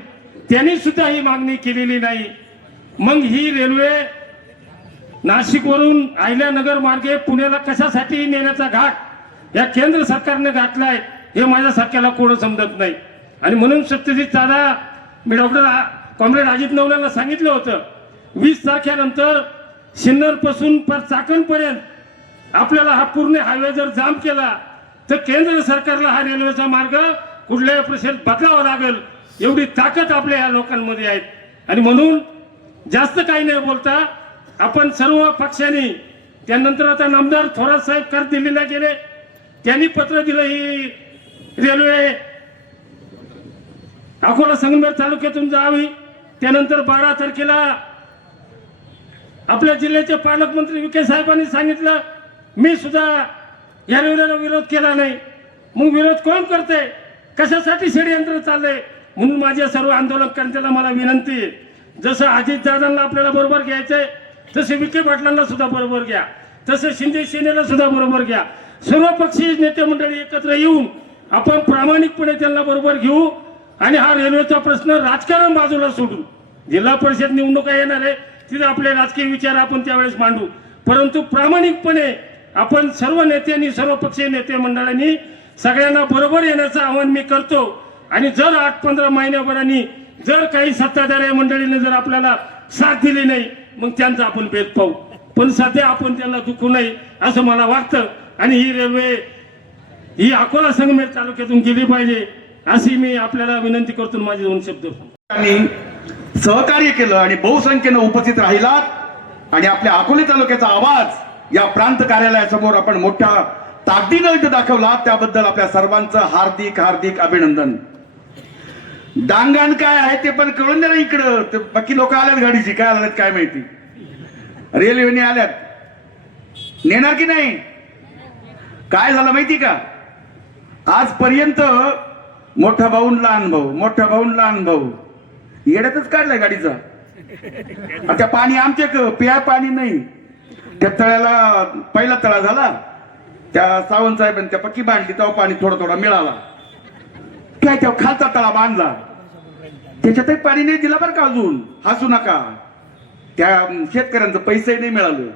त्यांनी सुद्धा ही मागणी केलेली नाही. मग ही रेल्वे नाशिकवरून अहिल्यानगर मार्गे पुण्याला कशासाठी नेण्याचा घाट या केंद्र सरकारने घातलाय हे माझ्यासारख्याला कोण समजत नाही. आणि म्हणून सत्यजित दादा, मी डॉक्टर कॉम्रेड अजित नवलेला सांगितलं होतं 20 तारखेनंतर सिन्नर पासून पर चाकणपर्यंत आपल्याला हा पूर्ण हायवे जर जाम केला तर केंद्र सरकारला हा रेल्वेचा मार्ग कुठल्याही परिस्थितीत बदलावा लागेल, एवढी ताकद आपल्या या लोकांमध्ये आहे. आणि म्हणून जास्त काही नाही बोलता आपण सर्व पक्षांनी, त्यानंतर आता नामदार थोरात साहेब कर दिल्लीला गेले, त्यांनी पत्र दिलं ही रेल्वे अकोला संगमनेर तालुक्यातून जावी. त्यानंतर 12 तारखेला आपल्या जिल्ह्याचे पालकमंत्री विखे साहेबांनी सांगितलं, मी सुद्धा या रेल्वेला विरोध केला नाही. मग विरोध कोण करते, कशासाठी षडयंत्र चाललंय? म्हणून माझ्या सर्व आंदोलनकर्त्यांना मला विनंती आहे, जसं अजितदादांना आपल्याला बरोबर घ्यायचंय तसे विखे पाटलांना सुद्धा बरोबर घ्या, तसं शिंदे सेनेला सुद्धा बरोबर घ्या. सर्व पक्षीय नेते मंडळी एकत्र येऊन आपण प्रामाणिकपणे त्यांना बरोबर घेऊ आणि हा रेल्वेचा प्रश्न राजकारण बाजूला सोडू. जिल्हा परिषद निवडणुका येणार आहे, तिथे आपले राजकीय विचार आपण त्यावेळेस मांडू, परंतु प्रामाणिकपणे आपण सर्व नेत्यांनी, सर्व पक्षीय नेते मंडळांनी सगळ्यांना बरोबर येण्याचं आवाहन मी करतो. आणि जर 8-15 महिन्याभरांनी जर काही सत्ताधारी मंडळीने जर आपल्याला साथ दिली नाही, मग त्यांचा आपण भेद पाहू, पण सध्या आपण त्यांना दुखू नये असं मला वाटतं. आणि ही रेल्वे ही अकोला संगमेर तालुक्यातून गेली पाहिजे अशी मी आपल्याला विनंती करतो. माझे 2 शब्द आणि सहकार्य केलं आणि बहुसंख्येनं उपस्थित राहिलात आणि आपल्या अकोले तालुक्याचा आवाज या प्रांत कार्यालयासमोर आपण मोठ्या ताकदीनं इथे दाखवला, त्याबद्दल आपल्या सर्वांचं हार्दिक हार्दिक अभिनंदन. डांगण काय आहे ते पण कळून द्या ना इकडं. ते बाकी लोक आल्यात गाडीची, काय आल्यात काय माहिती, रेल्वेने आल्यात, नेणार की नाही? काय झालं माहिती का, आजपर्यंत मोठा भाऊ लहान भाऊ, मोठा भाऊ लहान भाऊ येड्यातच काढलाय गाडीचा. त्या पाणी आमचे प्या पाणी नाही, त्या तळ्याला पहिला तळा झाला, त्या सावंत साहेबांनी त्या पक्की बांधली तेव्हा पाणी थोडा थोडा मिळाला. काय तेव्हा खालचा तळा बांधला, त्याच्यातही पाणी नाही दिला बरं का. अजून हसू नका, त्या शेतकऱ्यांचं पैसे नाही मिळालं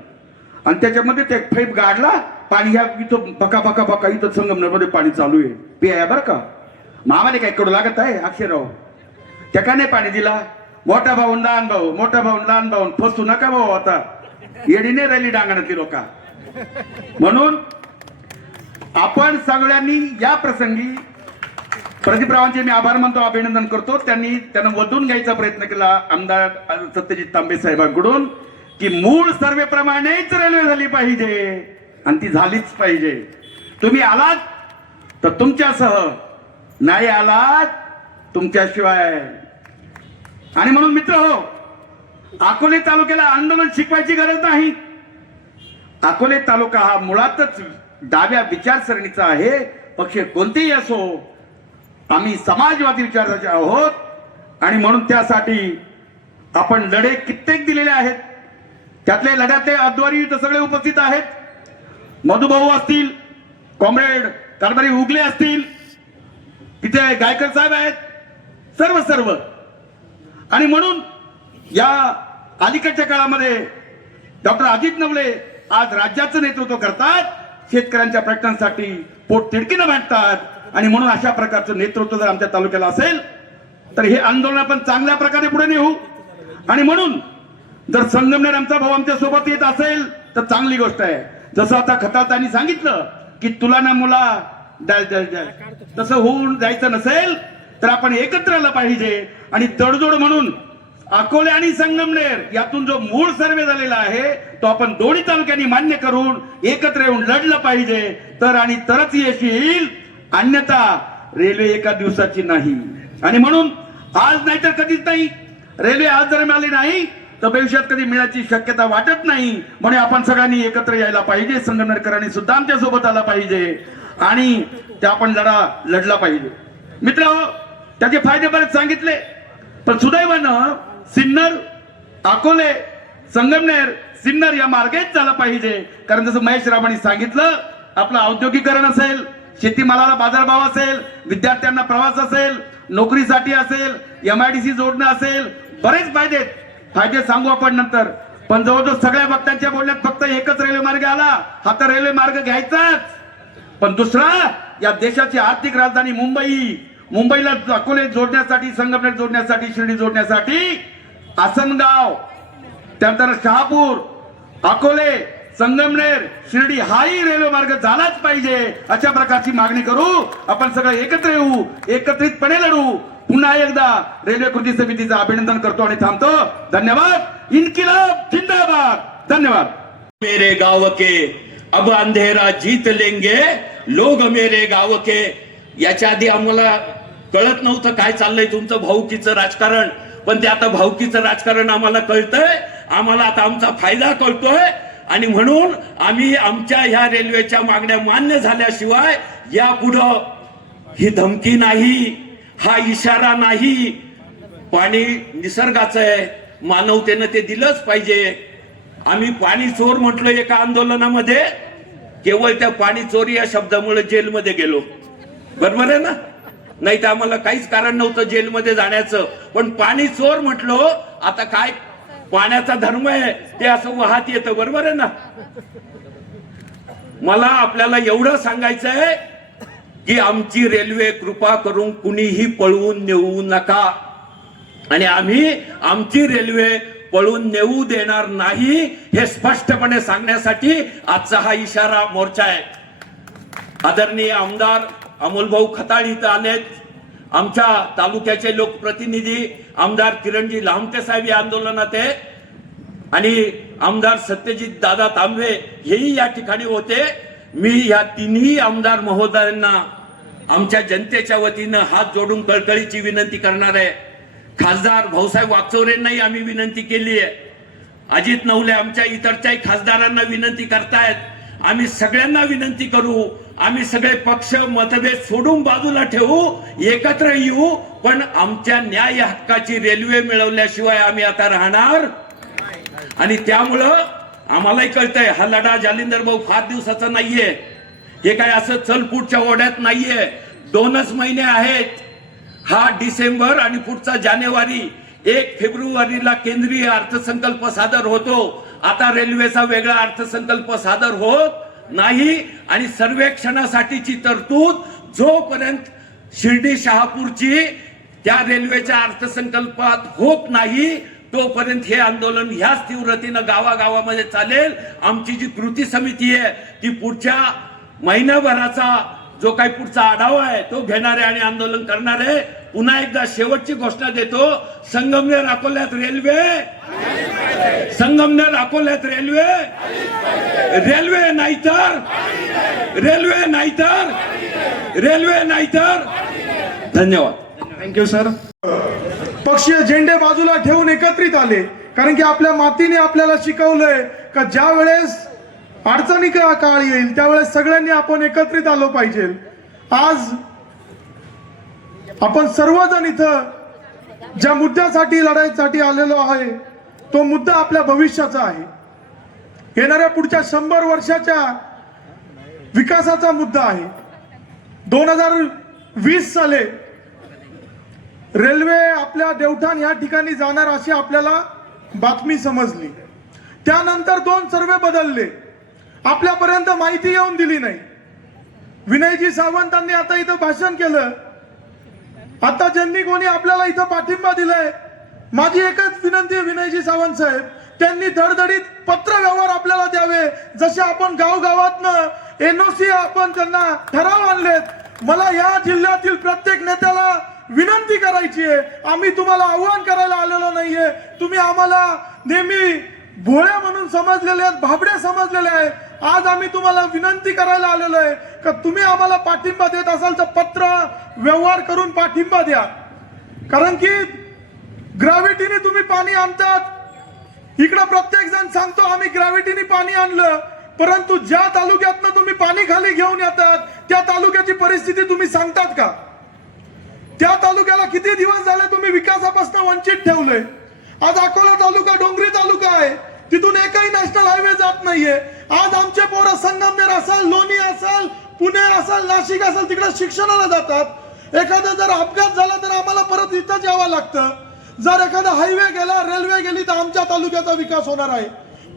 आणि त्याच्यामध्ये ते फैप गाडला पाणी, ह्या इथं बका बका बका इथं संगमनेर मध्ये पाणी चालू आहे, पिया बरं का. मामाने काय कडू लागत आहे अक्षरराव, त्या का नाही पाणी दिला. मोठा भाऊ लहान भाऊ, मोठा भाऊ लहान भाऊ, फसू नका भाऊ, आता येडी नाही राहिली डांगणातली लोक. म्हणून आपण सगळ्यांनी या प्रसंगी प्रदीपरावांचे मी आभार मानतो, अभिनंदन करतो. त्यांना वधून घ्यायचा प्रयत्न केला आमदार सत्यजित तांबे साहेबांकडून की मूळ सर्वेप्रमाणेच रेल्वे झाली पाहिजे आणि ती झालीच पाहिजे. तुम्ही आलात तर तुमच्यासह, नाही आलात तुमच्याशिवाय. आणि म्हणून मित्र हो, अकोले तालुक्याला आंदोलन शिकवायची गरज नाही. अकोले तालुका हा मुळातच डाव्या विचारसरणीचा आहे. पक्ष कोणतेही असो, आम्ही समाजवादी विचाराचे आहोत आणि म्हणून त्यासाठी आपण लढे कित्येक दिलेले आहेत. त्यातले लढ्यातले अद्वारी सगळे उपस्थित आहेत. मधुभाऊ असतील, कॉम्रेड कारभारी उगले असतील, तिथे गायकर साहेब आहेत, सर्व. आणि म्हणून या अलीकडच्या काळामध्ये डॉक्टर अजित नवले आज राज्याचं नेतृत्व करतात, शेतकऱ्यांच्या प्रश्नांसाठी पोट तिडकीनं मांडतात आणि म्हणून अशा प्रकारचं नेतृत्व जर आमच्या तालुक्याला असेल तर हे आंदोलन आपण चांगल्या प्रकारे पुढे नेऊ. आणि म्हणून जर संगमनेर आमचा भाऊ आमच्या सोबत येत असेल तर चांगली गोष्ट आहे. जसं आता खताळतांनी सांगितलं की तुला ना मुला डल डल डल, तसं होऊन जायचं नसेल तर आपण एकत्र आलं पाहिजे. आणि तडजोड म्हणून अकोले आणि संगमनेर यातून जो मूळ सर्वे झालेला आहे तो आपण दोन्ही तालुक्यांनी मान्य करून एकत्र येऊन लढलं पाहिजे, तर आणि तरच यश येईल. अन्यथा रेल्वे एका दिवसाची नाही. आणि म्हणून आज नाही तर कधीच नाही. रेल्वे आज जर मिळाली नाही तर भविष्यात कधी मिळायची शक्यता वाटत नाही. म्हणून आपण सगळ्यांनी एकत्र यायला पाहिजे. संगमनेरकरांनी सुद्धा आमच्या सोबत आला पाहिजे आणि ते आपण लढला पाहिजे. मित्र, त्याचे फायदे बरेच सांगितले, पण सुदैवानं सिन्नर, अकोले, संगमनेर, सिन्नर या मार्गेच झालं पाहिजे. कारण जसं महेश रावांनी सांगितलं, आपलं औद्योगिकरण असेल, शेतीमालाला बाजारभाव असेल, विद्यार्थ्यांना प्रवास असेल, नोकरीसाठी असेल, MIDC जोडणं असेल, बरेच फायदे सांगू आपण नंतर. पण जवळजवळ सगळ्या वक्त्यांच्या बोलण्यात फक्त एकच रेल्वे मार्ग आला, हा तर रेल्वे मार्ग घ्यायचाच. पण दुसरा, या देशाची आर्थिक राजधानी मुंबईला अकोले जोडण्यासाठी, संगमनेर जोडण्यासाठी, शिर्डी जोडण्यासाठी आसनगाव, त्यानंतर शहापूर, अकोले, संगमनेर, शिर्डी हाही रेल्वे मार्ग झालाच पाहिजे. अशा प्रकारची मागणी करू. आपण सगळे एकत्र येऊ, एकत्रितपणे लढू. पुन्हा एकदा रेल्वे कृती समितीचं अभिनंदन करतो आणि थांबतो. धन्यवाद. इन्किलाब जिंदाबाद. धन्यवाद. मेरे गांव के अब अंधेरा जीत लेंगे लोग मेरे गांव के. याच्या आधी आम्हाला कळत नव्हतं काय चाललंय तुमचं भाऊकीचं राजकारण. पण ते आता भावकीचं राजकारण आम्हाला कळतंय, आम्हाला आता आमचा फायदा कळतोय आणि म्हणून आम्ही आमच्या ह्या रेल्वेच्या मागण्या मान्य झाल्याशिवाय यापुढं ही धमकी नाही, हा इशारा नाही. पाणी निसर्गाचं आहे, मानवतेनं ते दिलंच पाहिजे. आम्ही पाणी चोर म्हटलो एका आंदोलनामध्ये, केवळ त्या पाणी चोरी या शब्दामुळे जेलमध्ये गेलो. बरोबर आहे ना? नाही तर आम्हाला काहीच कारण नव्हतं जेलमध्ये जाण्याचं, पण पाणी चोर म्हटलो. आता काय पाण्याचा धर्म आहे ते असं वाहत येतं. बरोबर आहे ना? मला आपल्याला एवढं सांगायचं आहे की आमची रेल्वे कृपा करून कुणीही पळवून नेऊ नका आणि आम्ही आमची रेल्वे पळून नेऊ देणार नाही हे स्पष्टपणे सांगण्यासाठी आजचा हा इशारा मोर्चा आहे. आदरणीय आमदार अमोलभाऊ खताळ इथं आलेत, आमच्या तालुक्याचे लोकप्रतिनिधी आमदार किरणजी लामटे साहेब या आंदोलनात आहे आणि आमदार सत्यजित दादा तांबे हेही या ठिकाणी होते. मी या तिन्ही आमदार महोदयांना आमच्या जनतेच्या वतीनं हात जोडून कळकळीची विनंती करणार आहे. खासदार भाऊसाहेब वागचौरेंनाही आम्ही विनंती केली आहे. अजित नवले आमच्या इतरच्याही खासदारांना विनंती करतायत. आम्ही सगळ्यांना विनंती करू, आम्ही सगळे पक्ष मतभेद सोडून बाजूला ठेवू, एकत्र येऊ, पण आमच्या न्याय हक्काची रेल्वे मिळवल्याशिवाय आम्ही आता राहणार. आणि त्यामुळं आम्हालाही कळतंय हा लढा जालिंदर भाऊ फार दिवसाचा नाहीये, हे काय असं चलपुटच्या ओढ्यात नाहीये. 2च महिने आहेत. हा डिसेंबर आणि पुढचा जानेवारी, 1 फेब्रुवारीला केंद्रीय अर्थसंकल्प सादर होतो. आता रेल्वेचा वेगळा अर्थसंकल्प सादर होत नाही आणि सर्वेक्षणासाठीची तरतूद जोपर्यंत शिर्डी शहापूरची त्या रेल्वेच्या अर्थसंकल्पात होत नाही तोपर्यंत हे आंदोलन ह्याच तीव्रतेनं गावागावामध्ये चालेल. आमची जी कृती समिती आहे ती पुढच्या महिन्याभराचा जो काही पुढचा आढावा आहे तो घेणार आहे आणि आंदोलन करणार आहे. पुन्हा एकदा शेवटची घोषणा देतो, संगमनेर अकोल्यात रेल्वे, संगमनेर अकोल्यात रेल्वे, रेल्वे नाहीतर रेल्वे नाहीतर रेल्वे नाहीतर. धन्यवाद. Thank you sir. पक्षीय झेंडे बाजूला ठेवून एकत्रित आले, कारण की आपल्या मातीने आपल्याला शिकवलंय का ज्या वेळेस अडचणी काळ येईल त्यावेळेस सगळ्यांनी आपण एकत्रित आलो पाहिजे. आज आपण सर्वजण इथं ज्या मुद्द्यासाठी लढाईसाठी आलेलो आहे तो मुद्दा आपल्या भविष्याचा आहे. येणाऱ्या पुढच्या 100 वर्षाच्या विकासाचा मुद्दा आहे. 2020 साली रेल्वे आपल्या देवठाण या ठिकाणी जाणार अशी आपल्याला बातमी समजली. त्यानंतर 2 सर्वे बदलले, आपल्यापर्यंत माहिती येऊन दिली नाही. विनयजी सावंतांनी आता इथं भाषण केलं. आता ज्यांनी कोणी आपल्याला इथं पाठिंबा दिलाय, माझी एकच विनंती आहे विनयजी सावंत साहेब, त्यांनी धडधडीत पत्र व्यवहार आपल्याला द्यावे. जसे आपण गावगावातनं एनओसी आपण त्यांना ठराव आणलेत. मला या जिल्ह्यातील प्रत्येक नेत्याला विनंती करायची आहे, आम्ही तुम्हाला आव्हान करायला आलेलो नाहीये. तुम्ही आम्हाला नेहमी भोळे म्हणून समजलेले आहेत, भाबडे समजलेले आहेत. आज आम्ही तुम्हाला विनंती करायला आलेलो आहे का तुम्ही आम्हाला पाठिंबा देत असाल तर पत्र व्यवहार करून पाठिंबा द्या. कारण की ग्रॅव्हिटीने तुम्ही पाणी आणतात. इकडं प्रत्येक जण सांगतो आम्ही ग्रॅव्हिटीने पाणी आणलं, परंतु ज्या तालुक्यातनं तुम्ही पाणी खाली घेऊन येतात त्या तालुक्याची परिस्थिती तुम्ही सांगतात का? त्या तालुक्याला किती दिवस झाले तुम्ही विकासापासून वंचित ठेवलंय. आज अकोला तालुका डोंगरी तालुका आहे, तिथून एकही नॅशनल हायवे जात नाहीये. आज आमचे पोरं संगमनेर असेल, लोणी असेल, पुणे असेल, नाशिक असेल तिकडे शिक्षणाला जातात. एखादा जर अपघात झाला तर आम्हाला परत इथंच यावं लागतं. जर एखादा हायवे गेला, रेल्वे गेली तर आमच्या तालुक्याचा विकास होणार आहे.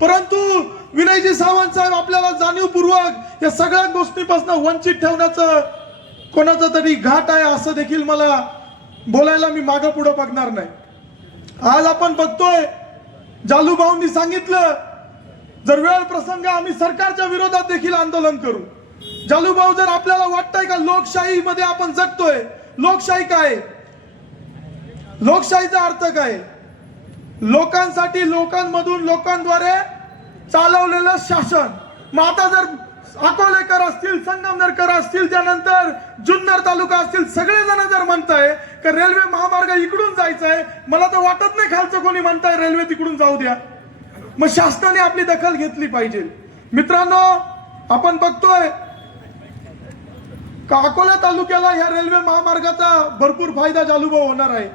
परंतु विनयजी सावंत साहेब आपल्याला जाणीवपूर्वक या सगळ्या गोष्टीपासून वंचित ठेवण्याचं कोणाचा तरी घाट आहे असं देखील मला बोलायला मी मागं पुढं बघणार नाही. आज आपण बघतोय जालूभाऊंनी सांगितलं जर वेळ प्रसंग आम्ही सरकारच्या विरोधात देखील आंदोलन करू. जालूभाऊ, जर आपल्याला वाटतंय का लोकशाही मध्ये आपण जगतोय, लोकशाही काय, लोकशाहीचा अर्थ काय, लोकांसाठी लोकांमधून लोकांद्वारे चालवलेलं शासन. मग आता जर अकोलेकर असतील, संगमनेरकर असतील, त्यानंतर जुन्नर तालुका असतील, सगळेजण जर म्हणताय की रेल्वे महामार्ग इकडून जायचा आहे, मला तर वाटत नाही खालचं कोणी म्हणताय रेल्वे तिकडून जाऊ द्या. मग शासनाने आपली दखल घेतली पाहिजे. मित्रांनो, आपण बघतोय का अकोला तालुक्याला या रेल्वे महामार्गाचा भरपूर फायदा जालूभाऊ होणार आहे.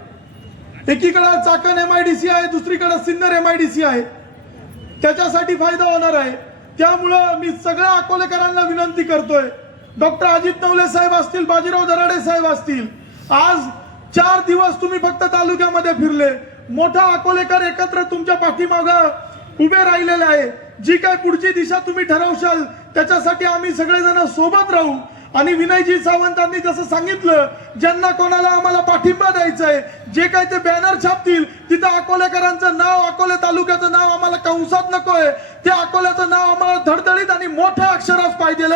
एकीकडे चाकण MIDC आहे, दुसरीकडे सिन्नर MIDC आहे. त्याच्यासाठी फायदा होणार आहे. त्यामुळं मी सगळ्या अकोलेकरांना विनंती करतोय, डॉक्टर अजित नवले साहेब असतील, बाजीराव दराडे साहेब असतील, आज 4 दिवस तुम्ही फक्त तालुक्यामध्ये फिरले. मोठा अकोलेकर एकत्र तुमच्या पाठीमागं उभे राहिलेले आहे. जी काय पुढची दिशा तुम्ही ठरवशाल त्याच्यासाठी आम्ही सगळेजण सोबत राहू. आणि विनयजी सावंतांनी जसं सांगितलं, ज्यांना कोणाला आम्हाला पाठिंबा द्यायचा आहे, जे काही ते बॅनर छापतील तिथं अकोलेकरांचं नाव, अकोले तालुक्याचं नाव आम्हाला कंसात नकोय, त्या अकोल्याचं नाव आम्हाला धडधडीत आणि मोठ्या अक्षरात पाहिजे,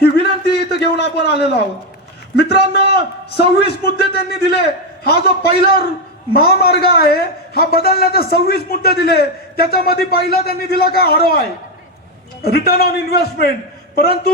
ही विनंती इथं घेऊन आपण आलेलो आहोत. मित्रांनो, 26 मुद्दे त्यांनी दिले. हा जो पहिला महामार्ग आहे हा बदलण्याचे 26 मुद्दे दिले. त्याच्यामध्ये पहिला त्यांनी दिला का ROI, रिटर्न ऑन इन्व्हेस्टमेंट. परंतु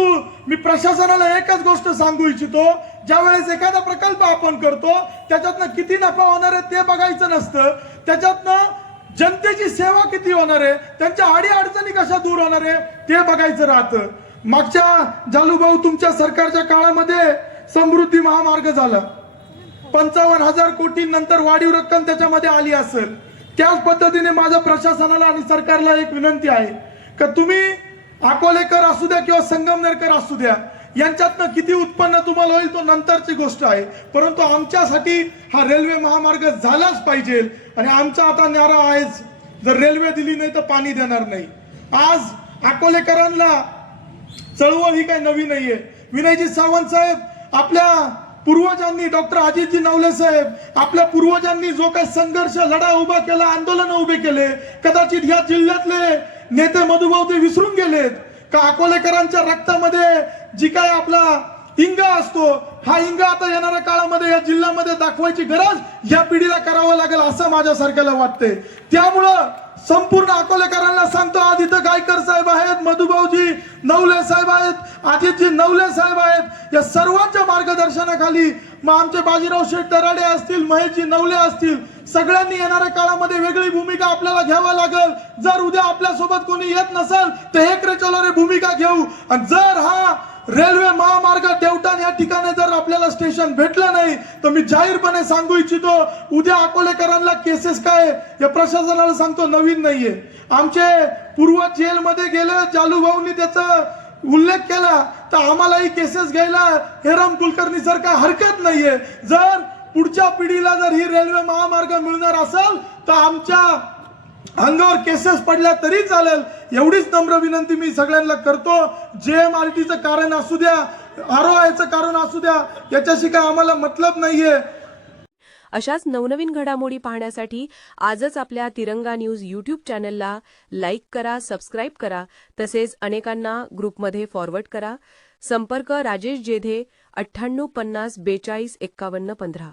मी प्रशासनाला एकच गोष्ट सांगू इच्छितो, ज्या वेळेस एखादा प्रकल्प आपण करतो त्याच्यातनं किती नफा होणार आहे ते बघायचं नसतं, त्याच्यातनं जनतेची सेवा किती होणार आहे, त्यांच्या अडीअडचणी कशा दूर होणार आहे ते बघायचं राहतं. मागच्या जालूभाऊ तुमच्या सरकारच्या काळामध्ये समृद्धी महामार्ग झाला, 55,000 कोटी नंतर वाढीव रक्कम त्याच्यामध्ये आली असेल. त्याच पद्धतीने माझ्या प्रशासनाला आणि सरकारला एक विनंती आहे का तुम्ही अकोलेकर असू द्या किंवा संगमनेरकर असू द्या, यांच्यातनं किती उत्पन्न तुम्हाला होईल तो नंतरची गोष्ट आहे, परंतु आमच्यासाठी हा रेल्वे महामार्ग झालाच पाहिजे. आणि आमचा आता नारा आहेच, जर रेल्वे दिली नाही तर पाणी देणार नाही. आज अकोलेकरांना चळवळ ही काही नवी नाहीये. विनयजी सावंत साहेब, आपल्या पूर्वजांनी, डॉक्टर अजितजी नवले साहेब, आपल्या पूर्वजांनी जो काही संघर्ष, लढा उभा केला, आंदोलन उभे केले, कदाचित या जिल्ह्यातले नेते मधुभाऊ ते विसरून गेलेत का अकोलेकरांच्या रक्तामध्ये जी काय आपला इंगा असतो, हा इंगा आता येणाऱ्या काळामध्ये या जिल्ह्यामध्ये दाखवायची गरज या पिढीला करावं लागेल असं माझ्या सारख्याला वाटतंय. त्यामुळं संपूर्ण अकोलेकरांना सांगतो, आज इथं गायकर साहेब आहेत, मधुभाऊजी नवले साहेब आहेत, अजितजी नवले साहेब आहेत, या सर्वांच्या मार्गदर्शनाखाली मग आमचे बाजीराव शेठ दराडे असतील, महेशजी नवले असतील, सगळ्यांनी येणाऱ्या काळामध्ये वेगळी भूमिका आपल्याला घ्यावी लागेल. जर उद्या आपल्यासोबत कोणी येत नसेल तर एक रेचोलरे भूमिका घेऊ. आणि जर हा रेल्वे महामार्ग देवटान या ठिकाणी जर आपल्याला स्टेशन भेटलं नाही तर मी जाहीरपणे सांगू इच्छितो, उद्या अकोलेकरांना केसेस काय या प्रशासनाला सांगतो नवीन नाहीये. आमचे पूर्वज जेलमध्ये गेले, जालूभाऊंनी त्याचा उल्लेख केला, तर आम्हालाही केसेस घ्यायला हेराम कुलकर्णी सारखा हरकत नाहीये. जर पुढच्या पिढीला जर ही रेल्वे महामार्ग मिळणार असेल तर आमच्या अंगावर केसेस पडल्या तरी चालेल, एवढीच नम्र विनंती मी सगळ्यांना करतो. JMRTचं कारण असू द्या, ROIचं कारण असू द्या, याच्याशी काय आम्हाला मतलब नाहीये. अशाच नवनवीन घडामोडी पाहण्यासाठी आजच आपल्या तिरंगा न्यूज YouTube चॅनलला लाईक करा, सबस्क्राईब करा, तसेच अनेकांना ग्रुपमध्ये फॉरवर्ड करा. संपर्क राजेश जेधे 98 50 42 51 15.